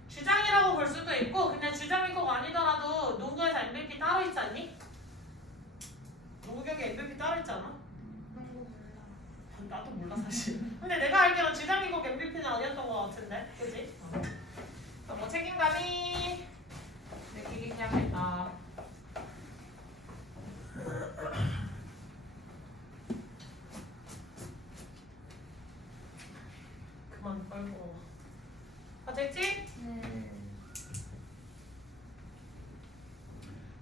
주장이라고 볼 수도 있고 그냥 주장이 꼭 아니더라도 농구에서 MVP 따로 있지 않니? 농구 경기 MVP 따로 있잖아. 나도 몰라 사실. 근데 내가 알기로는 주장이 꼭 MVP는 아니었던 것 같은데, 그지? 뭐 책임감이 느끼기 시작했다. 그만 빨고. 됐지? 네.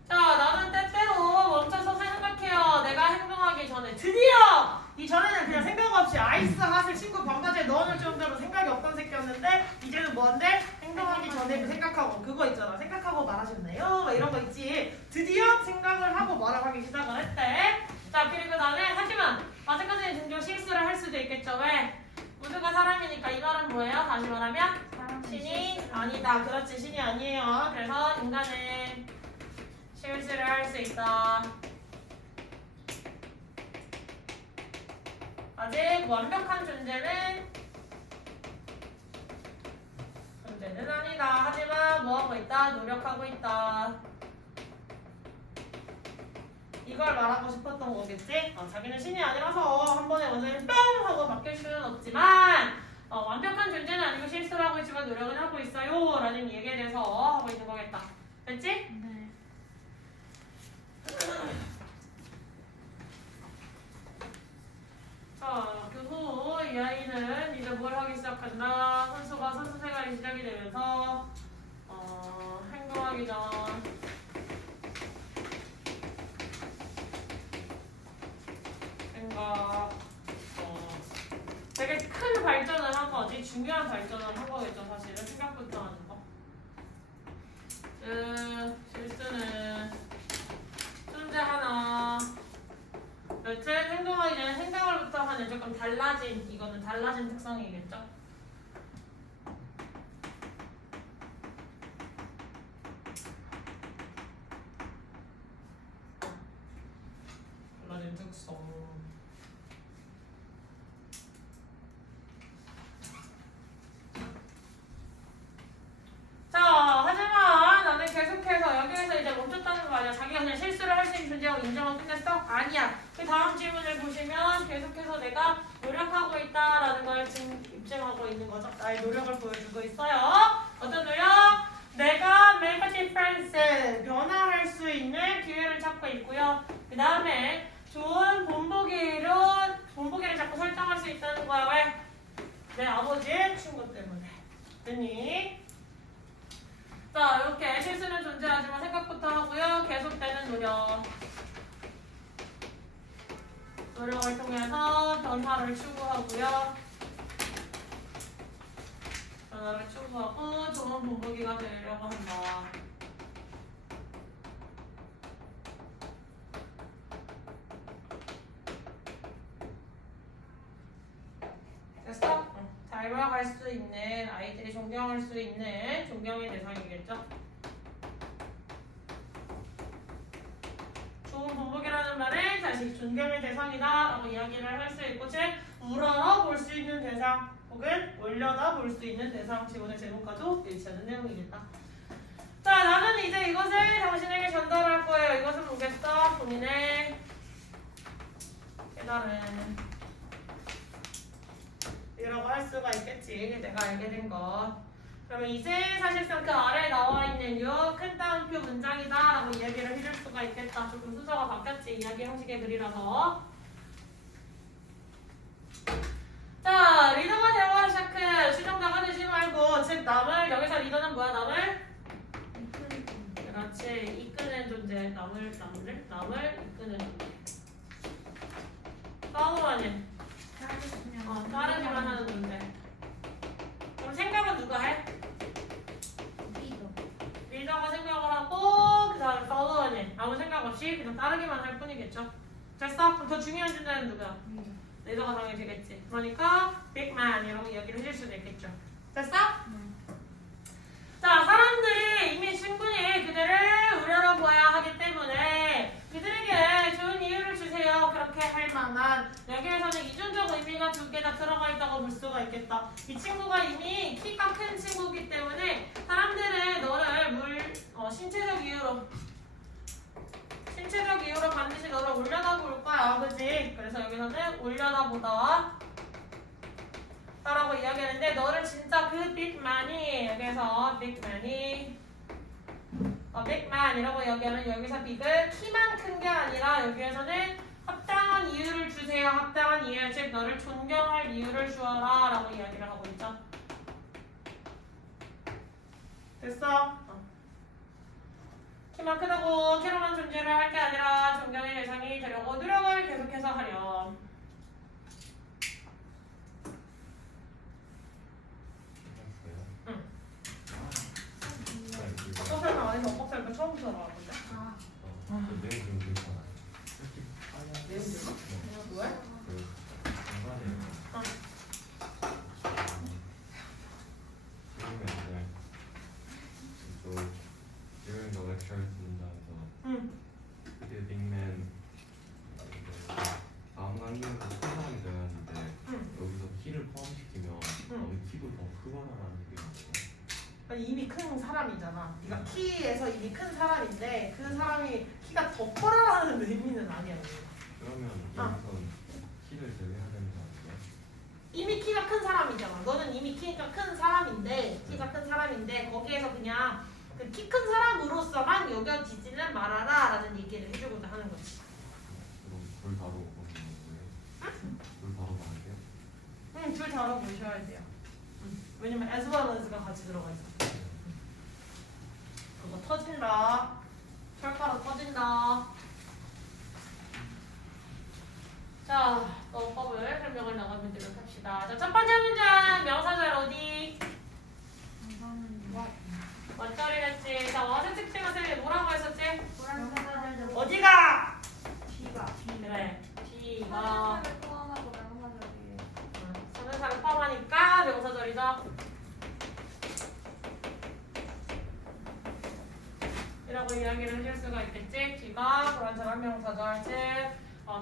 자, 나는 때때로 멈춰서 생각해요. 내가 행동하기 전에 드디어 이전에는 그냥 생각 없이 아이스 핫을 친구 방바지에 넣어놓을 정도로 생각이 없던 새끼였는데 이제는 뭔데? 행동하기 전에 생각하고 그거 있잖아. 생각하고 말하셨네요. 막 이런 거 있지. 드디어 생각을 하고 말을 하기 시작을 했대. 자, 그리고 나는 하지만 아직까지는 종종 실수를 할 수도 있겠죠. 왜? 모두가 사람이니까. 이 말은 뭐예요? 다시 말하면 신이 아니다. 그렇지, 신이 아니에요. 그래서 인간은 실수를 할 수 있다. 아직 완벽한 존재는 아니다. 하지만 뭐하고 있다? 노력하고 있다. 이걸 말하고 싶었던 거겠지? 자기는 신이 아니라서 한 번에 완전히 뿅 하고 바뀔 수는 없지만 완벽한 존재는 아니고 실수를 하고 있지만 노력은 하고 있어요 라는 얘기에 대해서 하고 있는 거겠다. 됐지? 네. 자, 그 후 이 아이는 이제 뭘 하기 시작한다. 선수가 선수 생활이 시작이 되면서 행동하기 전 생각 되게 큰 발전을 한 거지. 중요한 발전을 한 거겠죠. 사실은 생각부터 하는 거. 실수는 존재하나. 여튼 행동하기 전에 생각을부터 하는 조금 이거는 달라진 특성이겠죠. 달라진 특성. 자, 하지만 나는 계속해서 여기에서 이제 멈췄다는 거 아니야. 자기가 그냥 실수를 할 수 있는 존재라고 인정하고 끝냈어? 아니야. 그 다음 질문을 보시면 계속해서 내가 노력하고 있다라는 걸 지금 입증하고 있는 거죠. 나의 노력을 보여주고 있어요. 어떤 노력? 내가 make a difference, 변화할 수 있는 기회를 찾고 있고요. 그 다음에 좋은 본보기를 자꾸 설정할 수 있다는 거야. 왜? 내 아버지의 친구 때문에. 됐니? 자, 이렇게 실수는 존재하지만 생각부터 하고요. 계속되는 노력을 통해서 변화를 추구하고요. 변화를 추구하고 좋은 본보기가 되려고 한다. 됐어? 닮아갈 수 있는 아이들이 존경할 수 있는 존경의 대상이겠죠? 좋은 본보기라는 말은 다시 존경의 대상이다 라고 이야기를 할 수 있고 즉 우러러 볼 수 있는 대상 혹은 올려다 볼 수 있는 대상 지원의 제목과도 일치하는 내용이겠다. 자, 나는 이제 이것을 당신에게 전달할 거예요. 이것을 보겠어. 본인의 깨달은 이라고 할 수가 있겠지. 내가 알게 된 거. 그러면 이제 사실상 그 아래에 나와 있는 요 큰 따옴표 문장이다 라고 이야기를 해줄 수가 있겠다. 조금 순서가 바뀌었지. 이야기 형식의 글이라서. 자, 리더가 대화 시작해. 수정자가 되지 말고, 즉 남을, 여기서 리더는 뭐야? 남을? 그렇지. 이끄는 존재. 남을 이끄는 존재. 따로만이. 따르기만 하는 존재. 그럼 생각은 누가 해? 리더가 생각을 하고 그 다음에 팔로워는 아무 생각 없이 그냥 따르기만 할 뿐이겠죠. 됐어? 그럼 더 중요한 존재는 누구야? 리더가 당연히 되겠지. 그러니까 빅맨이라고 이야기를 해줄 수도 있겠죠. 됐어? 자, 사람들이 이미 충분히 그들을 우러러보아야 하기 때문에 그들에게 좋은 이유를 주세요. 그렇게 할 만한. 여기에서는 이중적 의미가 두 개나 들어가 있다고 볼 수가 있겠다. 이 친구가 이미 키가 큰 친구이기 때문에 사람들은 너를 신체적 이유로 반드시 너를 올려다볼 거야. 그지? 그래서 여기서는 올려다보다 라고 이야기하는데 너를 진짜 그 빅맨이 여기서 빅맨이 빅맨이라고 이야기하는 여기서 빅은 키만 큰 게 아니라 여기에서는 합당한 이유를 주세요. 합당한 이유, 즉 너를 존경할 이유를 주어라 라고 이야기를 하고 있죠. 됐어? 키만 크다고 키로만 존재를 할 게 아니라 존경의 대상이 되려고 노력을 계속해서 하렴. 어법설명 안 해서 어법설명 처음 들어봤는데. 내용 좀 괜찮아요. 내용 들어? 왜? 그 중간에 지금은 또 during the lecture 듣는다면서 그게 빅맨 다음 강의에서 큰 사람이 되어야 하는데 여기서 키를 포함시키면 너무 키도 더 크거나라는 얘기가 나와요. 이미 큰 사람이잖아. 네가 키에서 이미 큰 사람인데 그 사람이 키가 더 커라라는 의미는 아니야. 그러면 여기선 키를 제외해야 되는 거 아니에요? 이미 키가 큰 사람이잖아. 너는 이미 키가 큰 사람인데 거기에서 그냥 그 키 큰 사람으로서만 여겨지지는 말아라라는 얘기를 해주고자 하는 거지. 그럼 둘 다로 보는 거예요? 둘 다로 말할게요? 응, 둘 다로 보셔야 돼요. 왜냐면 as well as가 같이 들어가 있어. 그거 터진다. 철가루 터진다. 자, 어법을 설명을 나가보도록 합시다. 자, 첫 번째 문장 명사절 어디? 멋절이랬지. 자, 어제 특징은 쌤이 뭐라고 했었지? 어디가? 그래. B가 서면사를 포함하니까 명사절이죠. 이라고 이야기를 해줄 수가 있겠지. B가 불완전한 명사절, 즉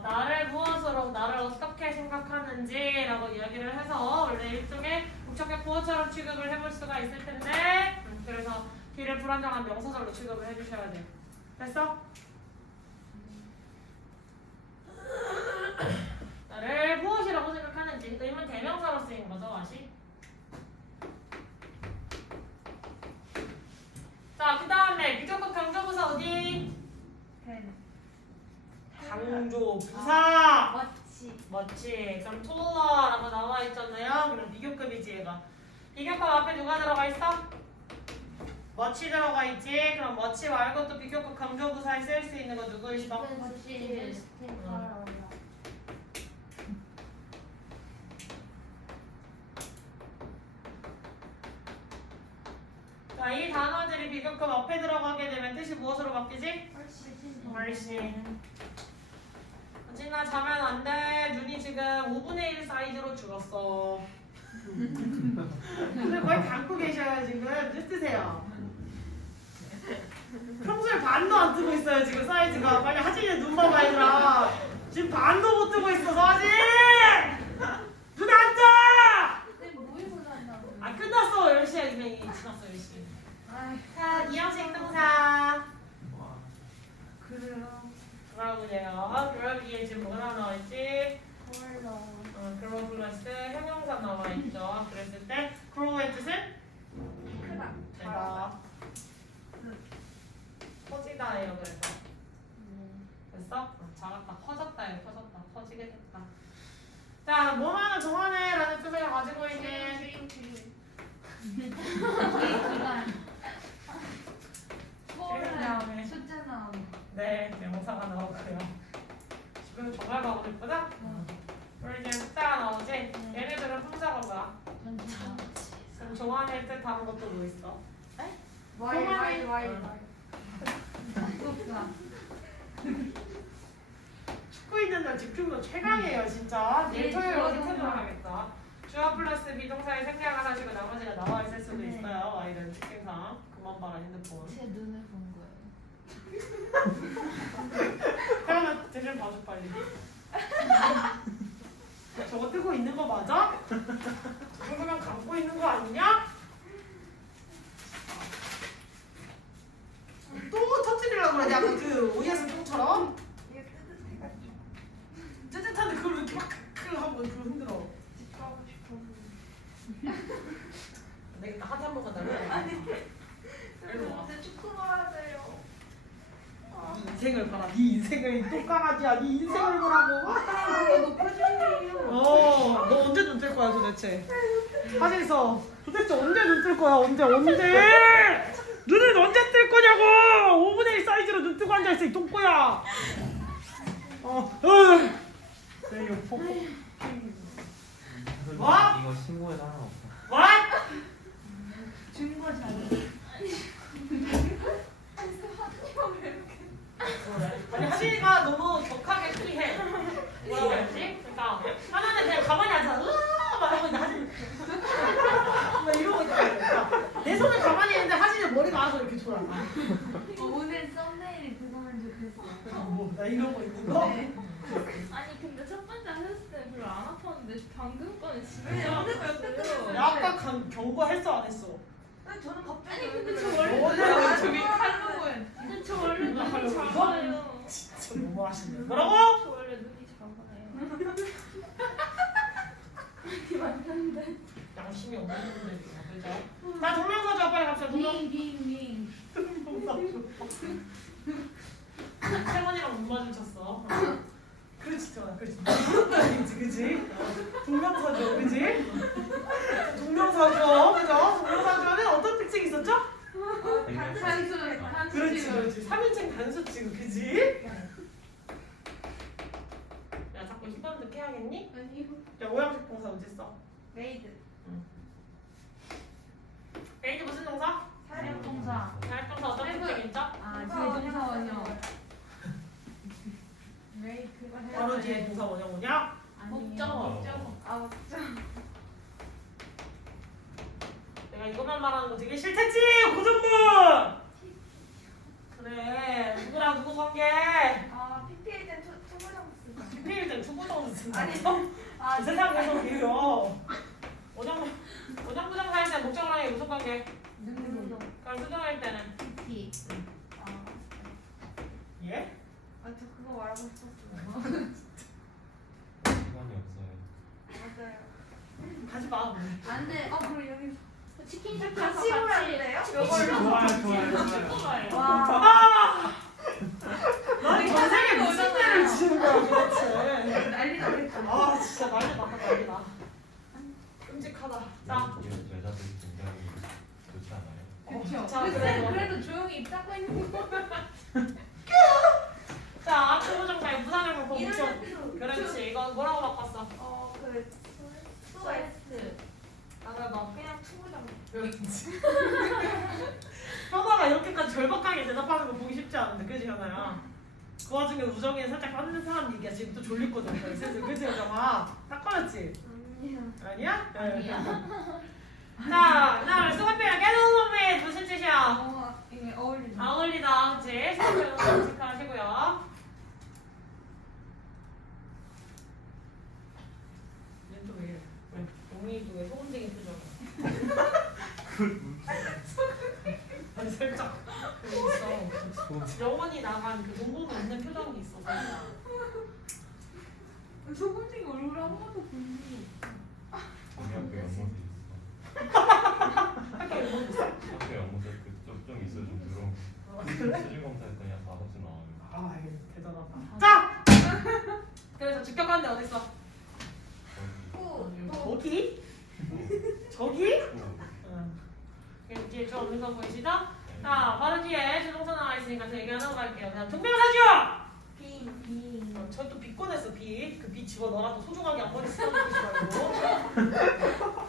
나를 무엇으로, 나를 어떻게 생각하는지라고 이야기를 해서 원래 일종의 목적격 보호처럼 취급을 해볼 수가 있을 텐데 그래서 B를 불완전한 명사절로 취급을 해주셔야 돼요. 됐어? 나를 무엇이라고 생각하는지 의문 대명사로 쓰인 거죠, 아시? 자, 그 다음에 비교급 강조부사 어디? 강조부사 멋지. 그럼 taller 나와 있잖아요. 그럼 비교급이지 얘가. 비교급 앞에 누가 들어가 있어? 멋지 들어가 있지. 그럼 멋지 말고 또 비교급 강조부사에 쓸 수 있는 거 누구 있어? 자, 이 단어들이 비교급 앞에 들어가게 되면 뜻이 무엇으로 바뀌지? 훨씬. 진아 자면 안 돼. 눈이 지금 5분의 1 사이즈로 줄었어. 근데 거의 감고 계셔요 지금. 몇 뜨세요? 평소에 반도 안 뜨고 있어요 지금 사이즈가. 빨리 하진이 눈 봐봐 얘들아. 지금 반도 못 뜨고 있어 하진! 눈 안 떠! 아 끝났어 10시에 이미 지났어 10시. 자, 이형식 동사. 그래요. 그러면 돼요. 그럼 위에 지금 뭐가 나와 있지? grow 플러스 형용사 나와 있죠. 그랬을 때 grow의 뜻은 크다. 내가 커지다예요. 그래서 됐어? 작았다. 커졌다예요. 커졌다. 커지게 됐다. 자, 뭐하는 동안에라는 뜻을 가지고 있는 수어를 숫자 나오고. 네, 명사가 나오고요. 지금 정말 가고 예쁘다? 우리 이제 숫자가 나오지? 얘네들은 품사가 뭐야? 전치사. 그럼 좋아하는 뜻 다른 것도 뭐 있어? 와이. 수업사. 축구 있는 날 집중도 최강이에요 진짜. 내일 토요일 어디 주어 태도를 동사. 하겠다. 주어 플러스 비동사의 생략을 하시고 나머지가 나와 있을 수도 네. 있어요. 아이들 특징상. 그만 봐라 핸드폰. 제 눈을 본 거예요. 그러면 대신 봐줘 빨리. 저거 뜨고 있는 거 맞아? 저 정도면 감고 있는 거 아니냐? 또 터뜨리려고 그러냐? 그 오이에서 똥처럼? 이게 뜨뜻해가지고 뜨뜻한데 그걸 왜 이렇게 막 하고 그걸 흔들어? 집 가고 싶어. 내가 하트 한 번만 날려. 일로 와. 근데 축구 말하세요. 네 인생을 봐라. 네 인생을 똥강아지야. 네 인생을 보라고. 그거 높여주세요. 너 언제 눈 뜰 거야 도대체? 하진서 도대체 언제 눈 뜰 거야? 언제? 눈을 언제 뜰 거냐고! 5분의 1 사이즈로 눈 뜨고 앉아있어 이 똥꼬야. 내 이거 포. 뭐? 이거 신고해서 하나 없어. What? 준거 잘. 아니 하진이가 너무 격하게 피해. 뭐라고 해야지? 그러니까 하나는 그냥 가만히 앉아. 으아 막 하고 있는데 하진이 막 이러고 있다. 내 손을 가만히 있는데 하진이 머리가 알아서 이렇게 돌아. 오늘 썸네일이 그거면 좋겠어. 나 이러고 있는 거? 네. 아니 근데 첫 번째 하셨을 때 별로 안 아팠는데 방금 거는 진짜 네, 아팠어요. 야, 아까 경고했어 안 했어? 아니 저는 갑자기 아니, 근데 저 원래 원래 저기 칼로 보였. 근데 저 원래 눈이 하려고 작아요. 진짜 너무 하시네. 뭐라고? 저 원래 눈이 작아요. 양심이 없는 분들이야, 그죠? 자, 동명사죠, 빨리 갑시다. 빙빙빙. 동명사죠. 세원이랑 못 마주쳤어. 그렇지, 좋아, 그렇지. 그지? 동명사죠, 그지? 동명사죠, 그죠? 동명사죠는 어떤 특징이 있었죠? 단수. 그렇지, 그렇지. 3인칭 단수치고, 그지? 야, 자꾸 10번 늦게 해야겠니? 아니요. 야, 오형식 동사 어디 있어? 메이드. 메이드 무슨 동사? 사용동사. 사용동사 어떤 특징이 있죠? 아, 뒤에 동사 원형. 메이 그거 해야 바로 뒤에 동사 원형 뭐냐? 목적어. 아 목적. 내가 이것만 말하는 거 되게 싫댔지? 고정문! 그래, 누구랑 누구 관계? 아 PPL 때 초보장 쓰다. PPL 때 투부정도 쓴다. 아니, 이 세상에서 비요. 원형 사일 때 목적어랑 무슨 관계? 능동. 그럼 수정할 때는 PT. 예? 아저 그거 말하고 싶었어요. 시간이 없어요. 맞아요. 가지 마. 안 돼. 그럼 여기 치킨 같이 보면 안 돼요? 좋아요. 와. 너는 전생에 무슨 죄를 지은 거야 도대체? 난리가 났다. 아 진짜 난리 났다 난리나. 끔찍하다. 자, 여자들 굉장히 좋지 않아요? 그쵸. 자, 근데 그래도- 그래도 조용히 입 닫고 있는 거. 자, 투부정사의 부산을 보고 이럴 묻혀. 때도 그렇지. 이건 뭐라고 바꿨어? 그 소에스 나가 봐. 그냥 초보장. 여기지. 현아가 이렇게까지 절박하게 대답하는 거 보기 쉽지 않은데, 그지 현아야? 그 와중에 우정이는 살짝 빠는 사람 얘기야. 지금 또 졸리거든. 슬슬 그지 여정아? 딱 걸렸지? 아니야? 아니야. 자, 그다음에 수업이랑 깨놓은 무슨 뜻이야? 이게 어울리는. 어울리다, 그치? 수업이랑 체크하시고요. 얘는 또 왜 이래? 왜? 용이도 왜 소금쟁이 표정이야? 아니 살짝 있어. 영원히 나간 그 농구가 있는 표정이 있어. 소금쟁이 얼굴 한 번도 본 적이 우리 학교 연못에 있어. 학교 연못에 그좀 있어 좀 들어. 수질 검사했더니 한 5시 나와요. 아 이게 대단하다. 자 그래서 직격하는 데 어딨어? 저기? 저기? 응. 뒤에 저 없는 거 보이시죠? 자 바로 뒤에 주동사 나와 있으니까 저 얘기하는 거 갈게요. 그냥 동명사죠? 저또 빛 꺼냈어 빛. 그 빛 집어넣어라 또 소중하게 앞머리 쓰러지지 말고.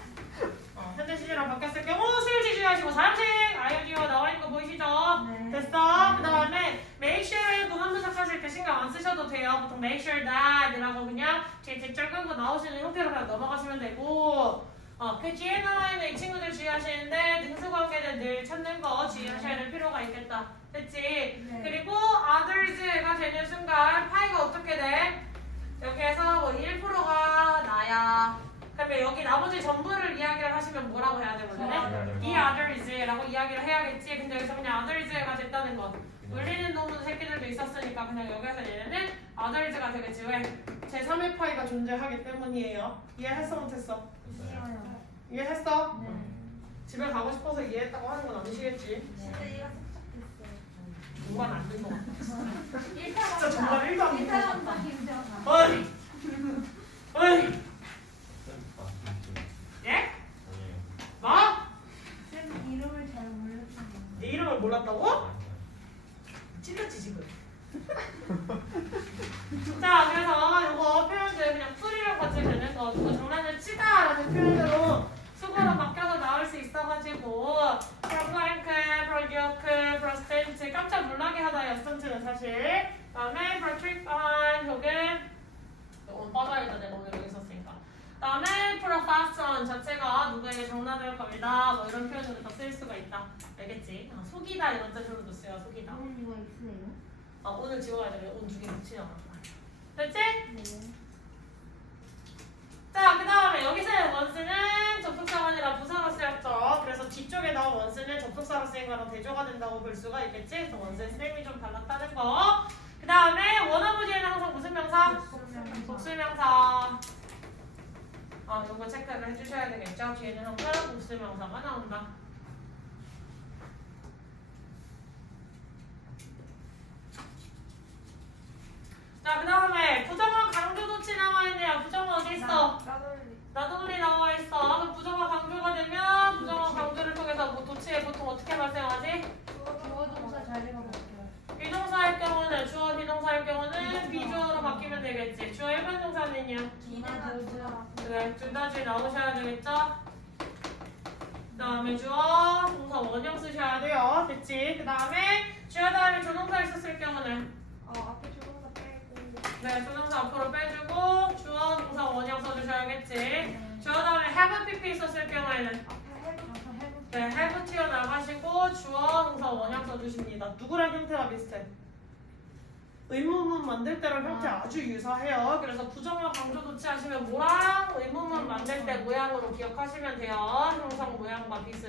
현재 시제랑 바뀌었을 경우 수일치 주의하시고 사용식 IOG가 나와 있는 거 보이시죠? 네. 됐어? 그 다음에 make sure 동사무작하실 때 신경 안 쓰셔도 돼요. 보통 make sure that 이라고 그냥 제 뒷절 끊고 나오시는 형태로 그냥 넘어가시면 되고 그 뒤에 나와 있는 이 친구들 주의하시는데 능수관계는 늘 찾는 거 주의하셔야 될 필요가 있겠다. 됐지? 네. 그리고 others가 되는 순간 파이가 어떻게 돼? 여기에서 뭐 1%가 나야. 그러면 여기 나머지 전부를 이야기를 하시면 뭐라고 해야 돼 원래는? 이 others라고 이야기를 해야겠지. 근데 여기서 그냥 others가 됐다는 거. 울리는 동물 새끼들도 있었으니까 그냥 여기서 얘네는 others가 되겠지. 왜? 제3의 파이가 존재하기 때문이에요. 이해했어 못했어? 싫어요. 이해했어? 네. 집에 가고 싶어서 이해했다고 하는 건 아니시겠지? 진짜 얘가 삭삭했어요. 정말 안 된 것 같아. 진짜 정말 1도 안 된 것 같아. 일타강사 김정아. 어이! 어이! 예? 아니에요. 뭐? 쌤 이름을 잘 몰랐잖아. 내 이름을 몰랐다고? 찔렸지 지금. 자 그래서 이거 표현들 그냥 풀이랑 같이 되는 거 누구 장난을 치다라는 표현으로 수고로 바뀌어서 나올 수 있어가지고 프랑크, 프로기어크, 프로스텐트 깜짝 놀라게 하다 였던트는 사실 그다음에 프로트릭한 혹은 오늘 빠져야겠다 내가 오늘 여기 있었으니까 그다음에 프로파선 자체가 누구에게 장난을 걸다 뭐 이런 표현으로 다 쓸 수가 있다 알겠지? 속이다 이런 뜻으로도 써요 속이다 오늘 이거 있어요? 오늘 지워야 돼. 오늘 2개 붙이잖아. 됐지? 네. 자, 그 다음에 여기 쓰는 원스는 접속사가 아니라 부사로 쓰였죠. 그래서 뒤쪽에 나온 원스는 접속사로 쓰인 거랑 대조가 된다고 볼 수가 있겠지? 그래서 원스의 스펙이 좀 달랐다는 거. 그 다음에 원어브 뒤에는 항상 무슨 명사? 복수명사. 이거 체크를 해주셔야 되겠죠? 뒤에는 항상 복수명사가 나온다. 자, 그 다음에 부정어 강조 도치 나와 있네요. 부정어 어디 있어? 나돌리 나와 있어. 그럼 부정어 강조가 되면 부정어 강조를 통해서 뭐 도치에 보통 어떻게 발생하지? 주어 동사 자리가 바뀌어요. 비동사일 경우는 주어 비동사일 경우는 비주어로 바뀌면 되겠지. 주어 일반 동사는요? 기나 조주어. 그래, 둘 다 줄 나오셔야 되겠죠? 그 다음에 주어 동사 원형 쓰셔야 돼요. 됐지? 그 다음에 주어 다음에 조동사 있었을 경우는 앞에 조금만 빼고. 네, 조동사 앞으로 빼주고 주어 동사 원형 써주셔야겠지. 주어 다음에 have pp 있었을 경우에는 네, have 튀어나가시고 주어 동사 원형 써주십니다. 누구랑 형태가 비슷해? 의문문 만들 때랑 형태 아주 유사해요. 그래서 부정어 강조 도치하시면 뭐랑 의문문 만들 때 모양으로 기억하시면 돼요. 형상 모양과 비슷.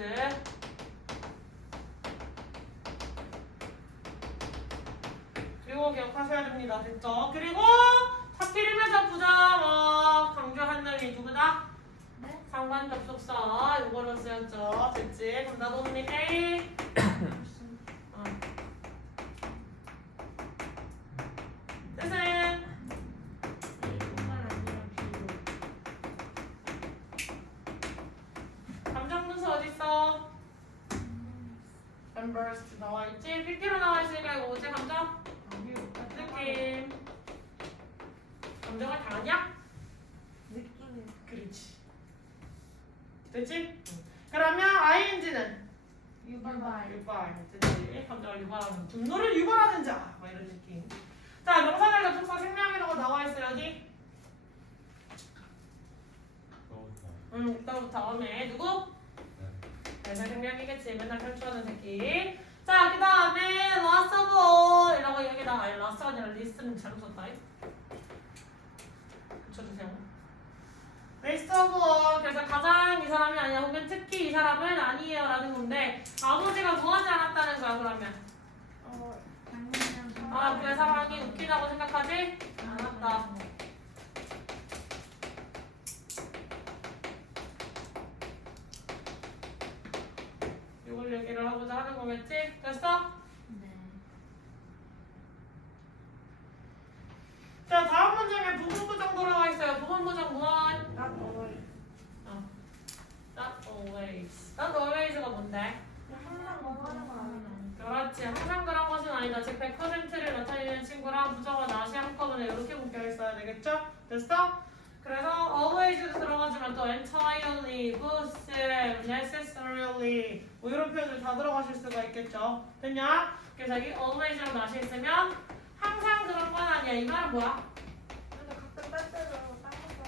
이거 기억하셔야 됩니다. 됐죠? 그리고 하필이면서 부정어 강조한 놈이 누구다? 네? 상관 접속사 이거로 쓰였죠. 됐지? 그럼 나도 언니 A 뜻은 감정 문서 어딨어? Embarrassed 나와있지? PP로 나와있으니까 이거 뭐지 감정? 느낌 감정을 당하냐? 느낌이. 그렇지 됐지? 그러면 ING는? 유발. 유발 됐지? 감정을 유발하는 분노를 유발하는 자 뭐 이런 느낌 자 명사절 접속사 생략이라고 나와있어요 어디? 이따부터 다음에 누구? 맨날 생략이겠지 맨날 탈출하는 새끼 자 그 다음에 last of all 이라고 여기다 아니 last가 아니라 list는 잘못 썼다 붙여주세요 last of all 그래서 가장 이 사람이 아니야 혹은 특히 이 사람은 아니에요 라는 건데 아버지가 뭐하지 않았다는 거야 그러면 그 상황이 웃기다고 생각하지 않았다 하는 거겠지? 됐어? 네. 자, 다음 문장에 부분부정 들어가 있어요. 부분부정 무엇? Not always. Not always. Not always가 뭔데? 항상 뭐 하는 거 아니야. 그렇지. 항상 그런 것은 아니다. 즉 100%를 나타내는 친구랑 부정어 not이 한꺼번에 이렇게 묶여 있어야 되겠죠? 됐어? 그래서 always도 들어가지만 또 entirely, both, necessarily 뭐 이런 표현들 다 들어가실 수가 있겠죠? 됐냐? 그래서 여기 always랑 not이 있으면 항상 그런 건 아니야. 이 말은 뭐야? 근데 가끔 딴 데로 딴 것도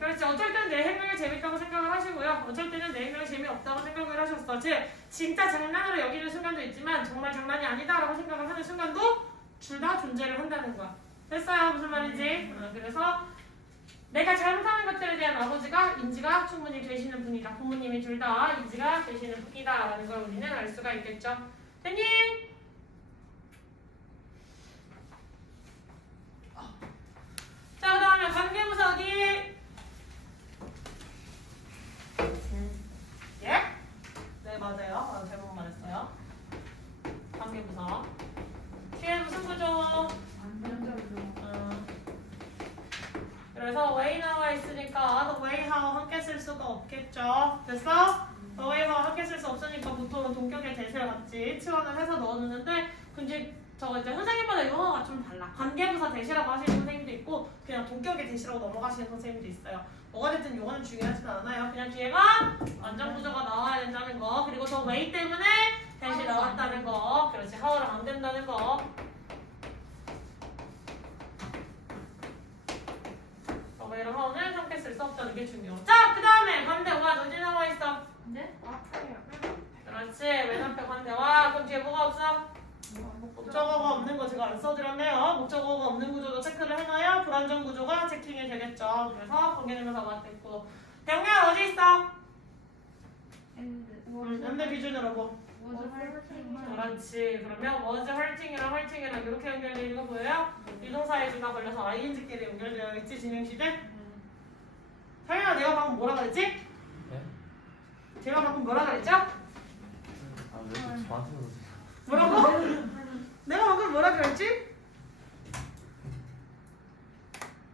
그렇지. 어쩔 때는 내 행동이 재밌다고 생각을 하시고요. 어쩔 때는 내 행동이 재미없다고 생각을 하셨어. 즉 진짜 장난으로 여기는 순간도 있지만 정말 장난이 아니다라고 생각을 하는 순간도 둘 다 존재를 한다는 거야. 됐어요? 무슨 말인지? 그래서 내가 잘못하는 것들에 대한 아버지가 인지가 충분히 되시는 분이다. 부모님이 둘 다 인지가 되시는 분이다 라는 걸 우리는 알 수가 있겠죠. 됐니? 자, 그 다음에 관계부사 어디? 예? 네, 맞아요. 잘못 말했어요. 관계부사. 뒤에 무슨 구조? 완전적으로. 그래서 way 나와 있으니까 the way how 함께 쓸 수가 없겠죠. 됐어? the way how 함께 쓸 수 없으니까 보통은 동격의 대세를 같이 치환을 해서 넣어놓는데 근데 저거 이제 선생님마다 용어가 좀 달라. 관계부사 대시라고 하시는 선생님도 있고 그냥 동격의 대시라고 넘어가시는 선생님도 있어요. 뭐가 됐든 용어는 중요하진 않아요. 그냥 뒤에가 완전 구조가 나와야 된다는 거. 그리고 저 way 때문에 대시 나왔다는 거. 그렇지. how랑 안 된다는 거. 이런 거는 함께 쓸 수 없다는 게 중요해. 자, 그 다음에 관대와 어디 나와 있어? 네? 그렇지. 맨 앞에 관대와. 그럼 뒤에 뭐가 없어? 목적어가 없는 거 제가 안 써드렸네요. 목적어가 없는 구조도 체크를 해놔야 불완전 구조가 체킹이 되겠죠. 그래서 관계대명사가 됐고. 병렬 어디 있어? 현대 기준으로 뭐? 그렇지. 그러면 was hurting이랑 hurting이랑 이렇게 연결되어 있는 거 보여요? 유동사에 주가 걸려서 ing끼리 연결되어 있지, 진행시대? 서윤아, 내가 방금 뭐라 그랬지? 네? 제가 방금 뭐라 그랬죠? 아왜 이렇게 저한테 그러세요? 뭐라고? 내가 방금 뭐라 그랬지?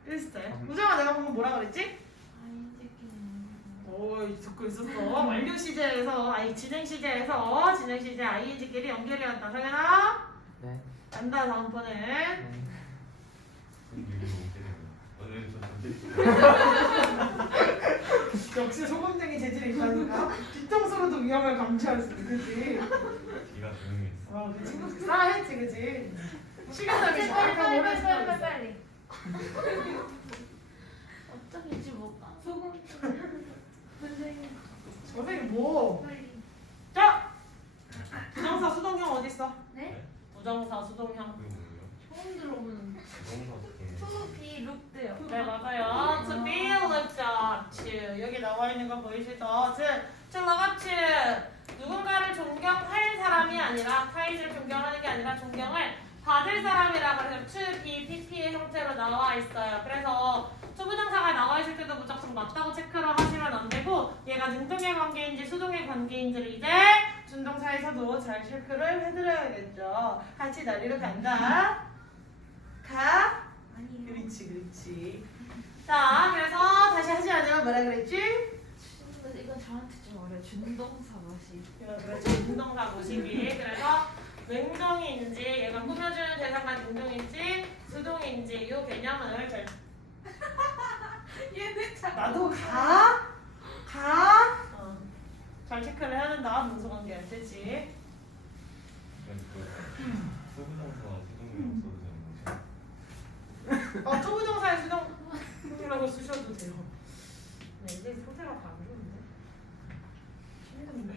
이랬어요. 우정아, 내가 방금 뭐라 그랬지? 오, 듣고 있었어. 완료 시제에서, 진행 시제에서 진행 시제 ing끼리 연결이 왔다. 서윤아? 네. 안다, 다음번에. 네. 오늘 저 역시 소금쟁이 재질이 있다니까. 뒤통수로도 위험을 감지할 수 있지, 그치? 기가 조용히 했어. 그 친구 싸했지, 그치? 시간적이 정확하고 오래 지나고 빨리. 어쩌겠지 뭐가. 소금. 선생님. 선생님 뭐? 빨리. 자! 부정사 수동형 어딨어? 네? 부정사 수동형. 그게 뭐예요? 처음 들어보는. 너무 To be looked요. 네, 맞아요. To be looked up to. 여기 나와 있는 거 보이시죠? to look up to. 누군가를 존경할 사람이 아니라, 타인을 존경하는 게 아니라 존경을 받을 사람이라고 해서 to be pp의 형태로 나와 있어요. 그래서 투부정사가 나와 있을 때도 무조건 맞다고 체크를 하시면 안 되고 얘가 능동의 관계인지 수동의 관계인지를 이제 준동사에서도 잘 체크를 해드려야겠죠. 같이 난리로 간다. 가. 아니. 그렇지. 자, 그래서 다시 하지 않으면 뭐라 그랬지? 근데 이건 저한테 좀 어려워. 준동사 맛이. 그렇지. 능동사 모시기. 그래서 능동인지 얘가 꾸며주는 대상과 능동인지 수동인지 이 개념을 잘 얘는 나도 잘 체크를 해야 된다. 문서관계 안 되지. 소부정사와 수동이랑 써도 되는 거죠? 초부정사의 수동이라고 쓰셔도 돼요. 네, 이제 상태가 다 안 좋은데. 힘든데.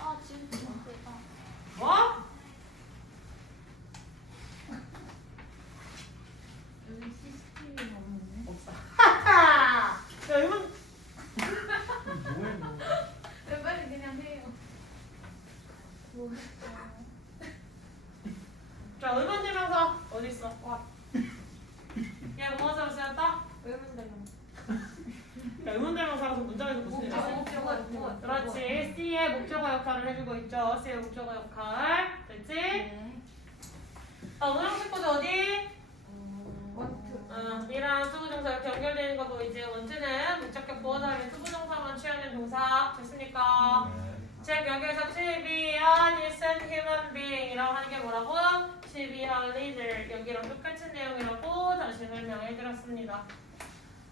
아 진짜. 뭐? 여기 CCTV가 없는데? 없어. 하하! 야, 이건 왜 빨리 그냥 해요. 뭐 자, 의문대명사 어디 있어? 와. 얘 뭐뭐처럼 쓰였다? 외문대명. 야, 의문대명사라서 문장에서 무슨 일이 있어? 목적어. 그렇지. C에 C의 목적어 역할을 해주고 있죠. C의 목적어 역할. 됐지? 네. 오형식 구조 어디? 원투. 이랑 투부정사 이렇게 연결되는 거 보이지? 원투는 목적격 보호 다음에 투부정사만 취하는 동사. 됐습니까? 즉 여기에서 to be a decent human being이라고 하는 게 뭐라고? to be a leader. 여기랑 똑같은 내용이라고 다시 설명해 드렸습니다.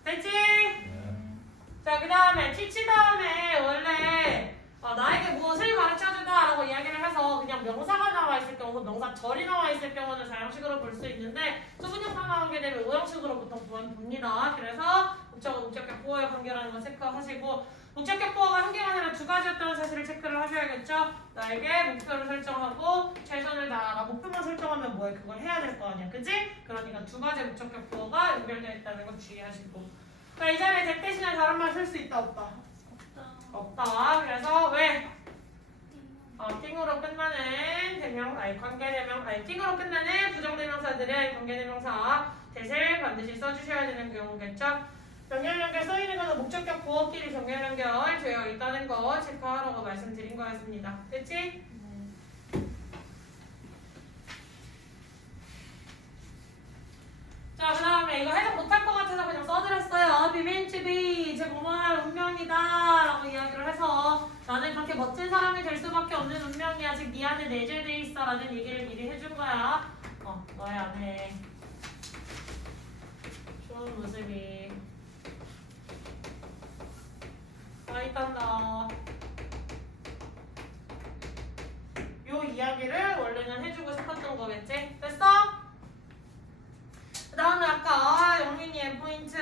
됐지? 자, 그 다음에 teach 다음에 원래 나에게 무엇을 가르쳐준다라고 이야기를 해서 그냥 명사가 나와 있을 경우, 명사절이 나와 있을 경우는 4형식으로 볼 수 있는데 수분형사 나오게 되면 5형식으로 보통 봅니다. 그래서 목적격 보호의 관계라는 거 체크하시고 목적격 보호가 한 개가 아니라 두 가지였다는 사실을 체크를 하셔야겠죠. 나에게 목표를 설정하고 최선을 다하라. 목표만 설정하면 뭐해? 그걸 해야 될 거 아니야. 그치? 그러니까 두 가지 목적격 보호가 연결되어 있다는 거 주의하시고 자, 이 자리에 대 대신에 다른 말 쓸 수 있다 없다? 없다. 그래서 왜? 띵으로 끝나는 띵으로 끝나는 부정대명사들의 관계대명사 대실 반드시 써주셔야 되는 경우겠죠. 병렬 연결 써있는 거는 목적격 보호끼리 병렬 연결 되어 있다는 거 체크하라고 말씀드린 거였습니다. 됐지? 자, 그 다음에 이거 해석 못할 것 같아서 그냥 써드렸어요. be meant to be, 제 뭐뭐할 운명이다 라고 이야기를 해서 나는 그렇게 멋진 사람이 될 수밖에 없는 운명이야. 즉, 네 안에 내재돼 있어 라는 얘기를 미리 해준 거야. 너의 안에 좋은 모습이 있단다. 요 이야기를 원래는 해주고 싶었던 거겠지? 됐어? 그 다음에 아까 영민이의 포인트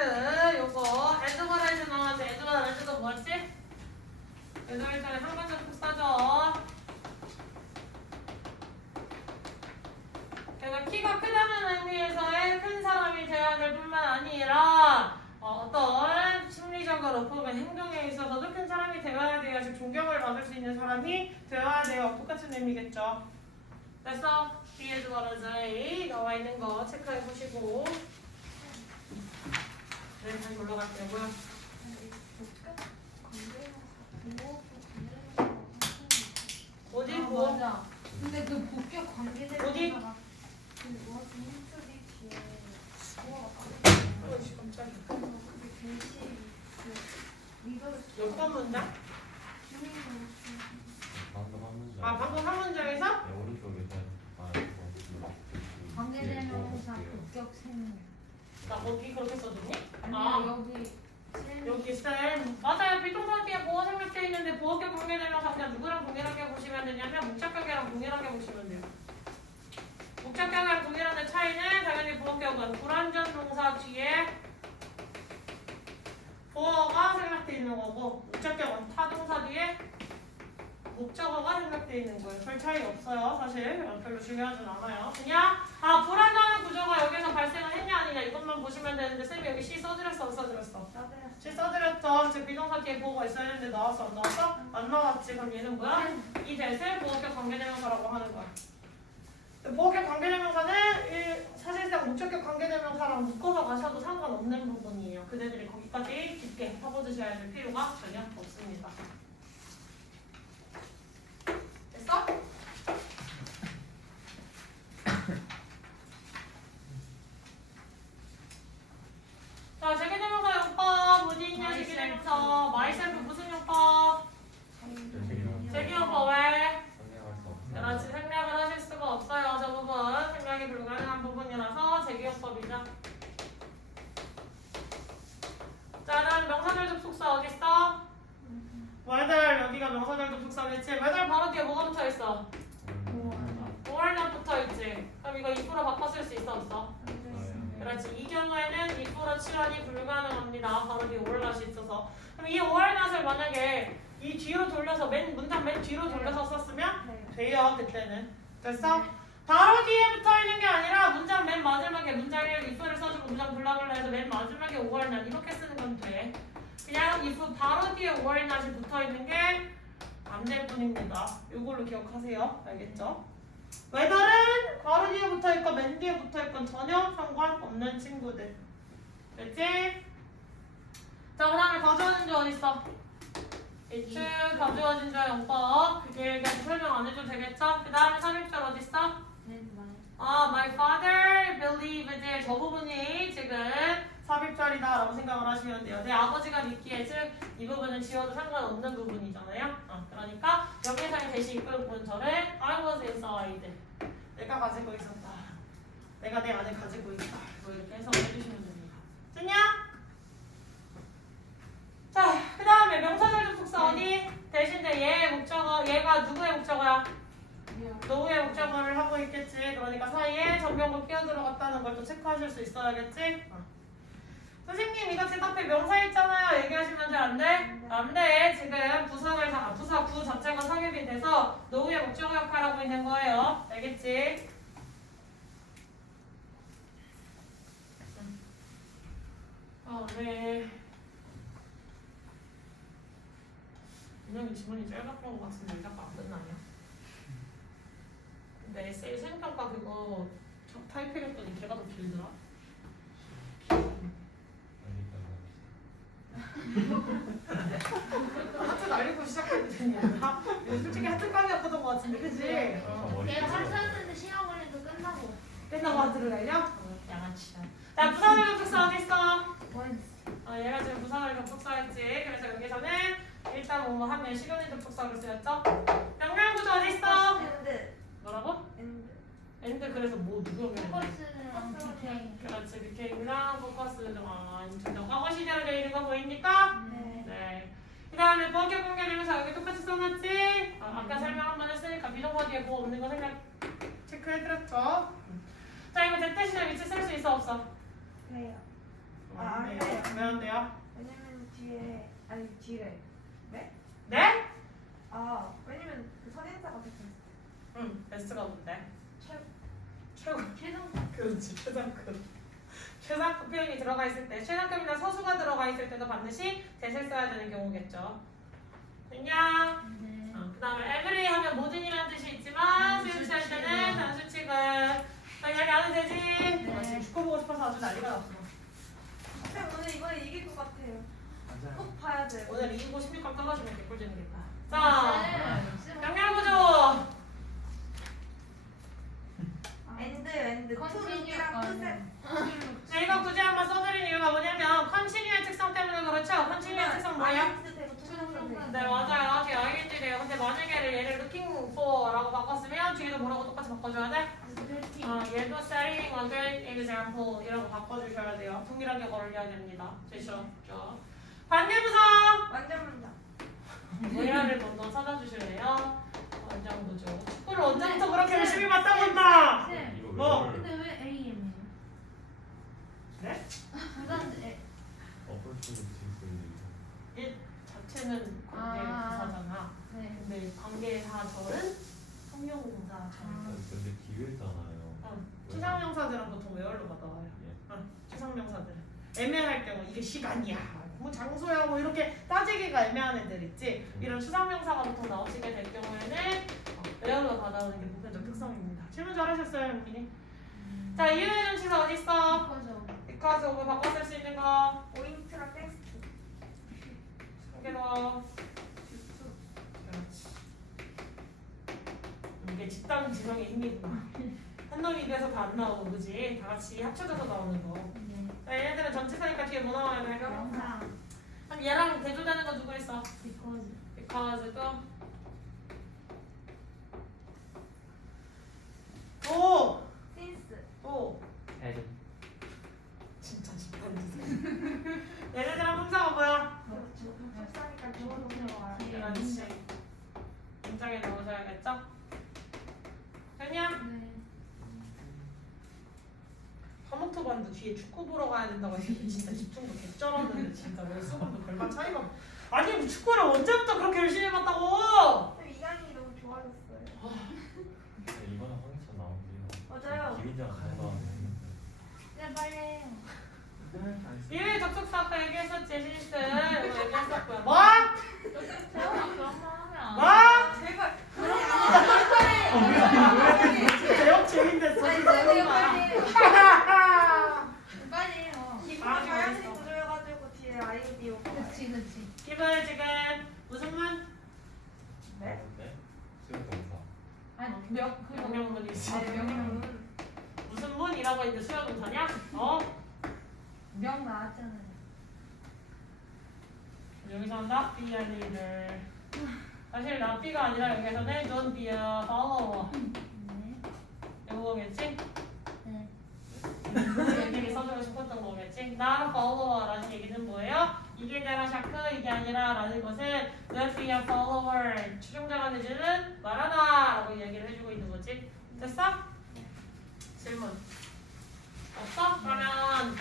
요거 에드버라이즈 나왔는데 에드버라이즈가 뭐였지? 에드버라이즈는 한 번째 꼭 써줘. 그러니까 키가 크다는 의미에서의 큰 사람이 되어야 될 뿐만 아니라 어떤 심리적으로 혹은 행동에 있어서도 큰 사람이 되어야 돼요. 즉 존경을 받을 수 있는 사람이 되어야 돼요. 똑같은 의미겠죠. 됐어? 뒤에 에드버라이즈 나와 있는 거 체크해 보시고 네, 다시 올라갈게요. 어디 뭐? 맞아. 근데 그 복격 관계대명사가 어디? 그 뭐지? 힌트리 뒤에 어이씨 깜짝이야. 그게 벤치 그 이거를 몇 번 문장? 방금 한 문장. 방금 한 문장에서? 네, 오른쪽에 관계대명사 복격 세명. 나 거기 그렇게 써줬니? 아니야 여기 쌤 맞아요. 비동사 뒤에 보호 생략되어 있는데 보호격 관계대명사 그냥 누구랑 동일하게 보시면 되냐면 목적격이랑 동일하게 보시면 돼요. 목적격이랑 동일한 차이는 당연히 보호격은 불완전 동사 뒤에 보어가 생략되어 있는 거고 목적격은 타동사 뒤에 목적어가 생략되어 있는 거예요. 별 차이 없어요. 사실 별로 중요하진 않아요. 그냥 불안정한 구조가 여기서 발생을 했냐 아니냐 이것만 보시면 되는데 쌤이 여기 C 써드렸어 안 써드렸어? C 써드렸죠. 즉 비동사 뒤에 보호가 있어야 했는데 나왔어 안 나왔어? 안 나왔지. 그럼 얘는 뭐야? 이 대를 보호격 관계대명사라고 하는 거야. 보호격 관계대명사는 사실상 목적격 관계대명사랑 묶어서 가셔도 상관없는 부분이에요. 그대들이 거기까지 깊게 파고드셔야 될 필요가 전혀 없습니다. 됐어? 자, 제기대명사 용법 어디 있냐? 제기대명사 myself 무슨 용법? 제기용법 왜? 그렇지, 생략을 하실 수가 없어요. 저 부분 생략이 불가능한 부분이라서 제기용법이죠. 자, 다음 명사절 접속사 어디 있어? 말들 여기가 명사절 접속사겠지. 말들 바로 뒤에 뭐가 붙어 있어? or는 붙어 있지. 그럼 이거 if로 바꿔 쓸 수 있어 없어? 그렇지. 이 경우에는 if로 치환이 불가능합니다. 바로 뒤에 ornot이 있어서. 그럼 이 ornot을 만약에 이 뒤로 돌려서 문장 맨 뒤로 돌려서 썼으면 돼요. 그때는. 됐어? 바로 뒤에 붙어 있는 게 아니라 문장 맨 마지막에 문장에 if를 써주고 문장 블라블라해서 맨 마지막에 ornot 이렇게 쓰는 건 돼. 그냥 if 바로 뒤에 ornot이 붙어 있는 게 안 될 뿐입니다. 이걸로 기억하세요. 알겠죠? whether는 바로 뒤에 붙어 있건 맨 뒤에 붙어 있건 전혀 상관없는 친구들. 됐지? 자, 그 다음에 가져오는 줄 어디 있어? 이츠 가져와진 자 용법 그게 설명 안 해도 되겠죠? 그 다음에 삽입절 어딨어? My father believed 저 부분이 지금 삽입절이다 라고 생각을 하시면 돼요. 내 아버지가 믿기에 즉 이 부분은 지워도 상관없는 부분이잖아요. 그러니까 여기서의 대시 이끌 문절을 I was inside 내가 가지고 있었다. 내가 내 안에 가지고 있다. 뭐 이렇게 해석을 해주시면 됩니다. 됐냐? 자, 그 다음에 명사절 접속사 어디? 대신에 얘의 목적어, 얘가 누구의 목적어야? 노우의 목적어를 하고 있겠지. 그러니까 사이에 전명구 끼어 들어갔다는 걸 또 체크하실 수 있어야겠지. 선생님 이거 제 앞에 명사 있잖아요. 얘기하시면 잘 안 돼? 안 돼. 지금 부사 구 자체가 삽입이 돼서 노우의 목적어 역할하고 있는 거예요. 알겠지? 네. 분명히 지문이 짧았던 것 같은데 자꾸 안 끝나냐? 근데 에세이 수행평가 그거 타입해줬더니 걔가 더 길더라? 하트 날리고 시작해도 되냐? 솔직히 하트감이었던 것 같은데 그치? 내가 한사는데 시간 걸려도 끝나고 하트를 날려? 양아치다. 자, 부산을 접속사 어디 있어? 얘가 지금 부산을 접속사였지. 그래서 여기서는 일단 뭐 하면 시간의 접속사로 쓰였죠? 명령구조 어디 있어? 뭐라고? 엔드 그래서 뭐 누가 포커스랑 디테일. 그렇지 BK랑 포커스 과거 시제로 되어 있는 거 보입니까? 네. 그 다음에 본격 공개되면서 여기 똑같이 써놨지? 아까 설명 한번 했으니까 비동사 뒤에 뭐 없는 거 생각 체크해드렸죠? 자 이거 대대신에 위치 쓸 수 있어 없어? 네요. 안 돼요. 왜 안 돼요? 왜냐면 뒤에 아니 뒤에 네? 왜냐면 그 선행사가 됐어요. 응 베스트가 뭔데? 최고 최종 그렇지 최상급 최상급 표현이 들어가 있을 때 최상급이나 서수가 들어가 있을 때도 반드시 대세 써야 되는 경우겠죠. 됐냐? 그 다음에 every 하면 모든이라는 뜻이 있지만 수용치할 때는 단수 취급 당연히 안 해도 되지. 지금 축구 보고 싶어서 아주 난리가 났어. 쌤 오늘 이번에 이길 것 같아요. 맞아요. 꼭 봐야 돼요. 오늘 이기고 16강 떨어지면 개꿀잼이겠다. 자 명렬구조 엔드 컨티뉴랑 자, 이거 굳이 한번 써드린 이유가 뭐냐면 컨티뉴의 특성 때문에 그렇죠? 컨티뉴의 특성 뭐예요? 네 맞아요. 뒤에 ing래요. 근데 만약에 얘를 looking for라고 바꿨으면 뒤에도 뭐라고 똑같이 바꿔줘야 돼? 얘도 setting a great example 이라고 바꿔주셔야 돼요. 동일하게 걸려야 됩니다. 되죠? 반대부사 완전 문장. 모이라를 먼저 찾아주실래요? 완전구조. 축구를 언제부터 그렇게 열심히 봤다 본다. 이거 뭐? 왜 근데 왜 AM이에요? 네? 부산 어플리케이션 일 자체는 관계부사잖아. 네. 근데 관계사절은 성명사절. 근데 기회잖아요. 추상명사들은 보통 외월로 받아와요. 예. 추상명사들은 애매할 경우 이게 시간이야, 뭐 장소야, 뭐 이렇게 따지기가 애매한 애들 있지. 이런 추상명사가 보통 나오시게 될 경우에는 외월로 받아오는 게 보편적 특성입니다. 질문 잘하셨어요, 현민이. 자, 이유의 정치사 어디 있어? because of 바꿔 쓸 수 있는 거. 오인트랑 텍스트. 한 개 더. 그렇지. 이게 집단 지성의 힘이구나. 한 놈이 입에서 다 안 나오고 그지? 다 같이 합쳐져서 나오는 거. 자, 얘네들은 전치사니까 뒤에 뭐 나와야 돼? 영상. 그럼 얘랑 대조되는 거 누구 있어? because 또 신스. 또 에드. 진짜 집단 지성. 얘네들은 품사가 뭐야? 속사니까 주어도 들어와요. 그렇지. 문장에 넣으셔야겠죠? 됐냐? 화목토반도 뒤에 축구 보러 가야 된다고 했는데 진짜 집중도 개쩔었는데 진짜 왜 수업도 별반 차이가 없- 아니 뭐 축구를 언제부터 그렇게 열심히 봤다고? 쌤 이강이 너무 좋아졌어요. 이번에 황희찬 나온대요. 맞아요. 기린장 가서 네 빨리 해요. 이외에 접속사 아까 얘기했었지 신스 이거 얘기했었고요 뭐? 재원아 그런 말 하면 안 뭐? 제발. 제역 재밌댔어 아니 빨리 해요. 빨리 해요. 기분이 자연스레 구조여가지고 뒤에 아이디어가. 그치. 기분 지금 무슨 말 명령문이 있어. 네, 명령. 무슨 문이라고 했는데 수요동사냐? 명 나왔잖아요. 여기서 not be a leader. 사실 not be가 아니라 여기서는 don't be a follower. 네. 이거겠지? 네. 얘들이 써주고 싶었던 거겠지? not a follower라는 얘기는 뭐예요? 이게 내가 샤크 이게 아니라 라는 것은 not be a follower. 추종자가 되지는 말아라 라고 이야기를 해주고 있는 거지. 됐어? 질문 없어? 그러면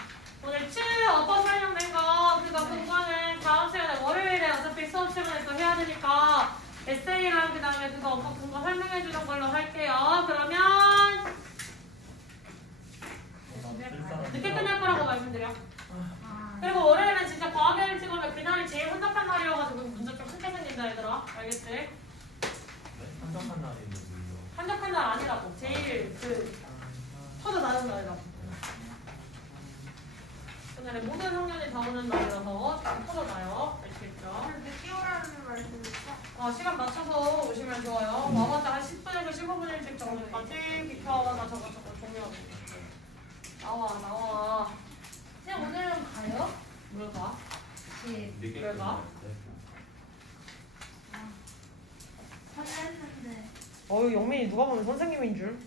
오늘 7 어퍼 설명된 거 그거 그거는 다음 시간에 월요일에 어차피 수업 시간에 또 해야 되니까 에세이랑 그 다음에 그거 어퍼 그거 설명해 주는 걸로 할게요. 그러면 늦게 끝날 거라고 말씀드려. 아, 그리고 월요일은 진짜 과학을 찍으면 그날이 제일 혼잡한 날이어가지고 문제 좀 크게 생긴다 얘들아. 알겠지? 네? 한정한 날이 있는데요. 한적한 날 아니라고. 제일 그 터져 나는 날이라고. 그날에 모든 학년이 다 오는 날이라서 지금 터져나요. 아시겠죠? 늦게 오라는 말씀이죠? 시간 맞춰서 오시면 좋아요. 와봤자 한 10분에서 15분 일찍 정도까지 비켜와봐 저거 종료하고. 나와. 쌤 오늘은 가요? 뭘 가? 예. 늦게 왜 가? 끝나는데. 설렜는데. 영민이 누가 보면 선생님인 줄.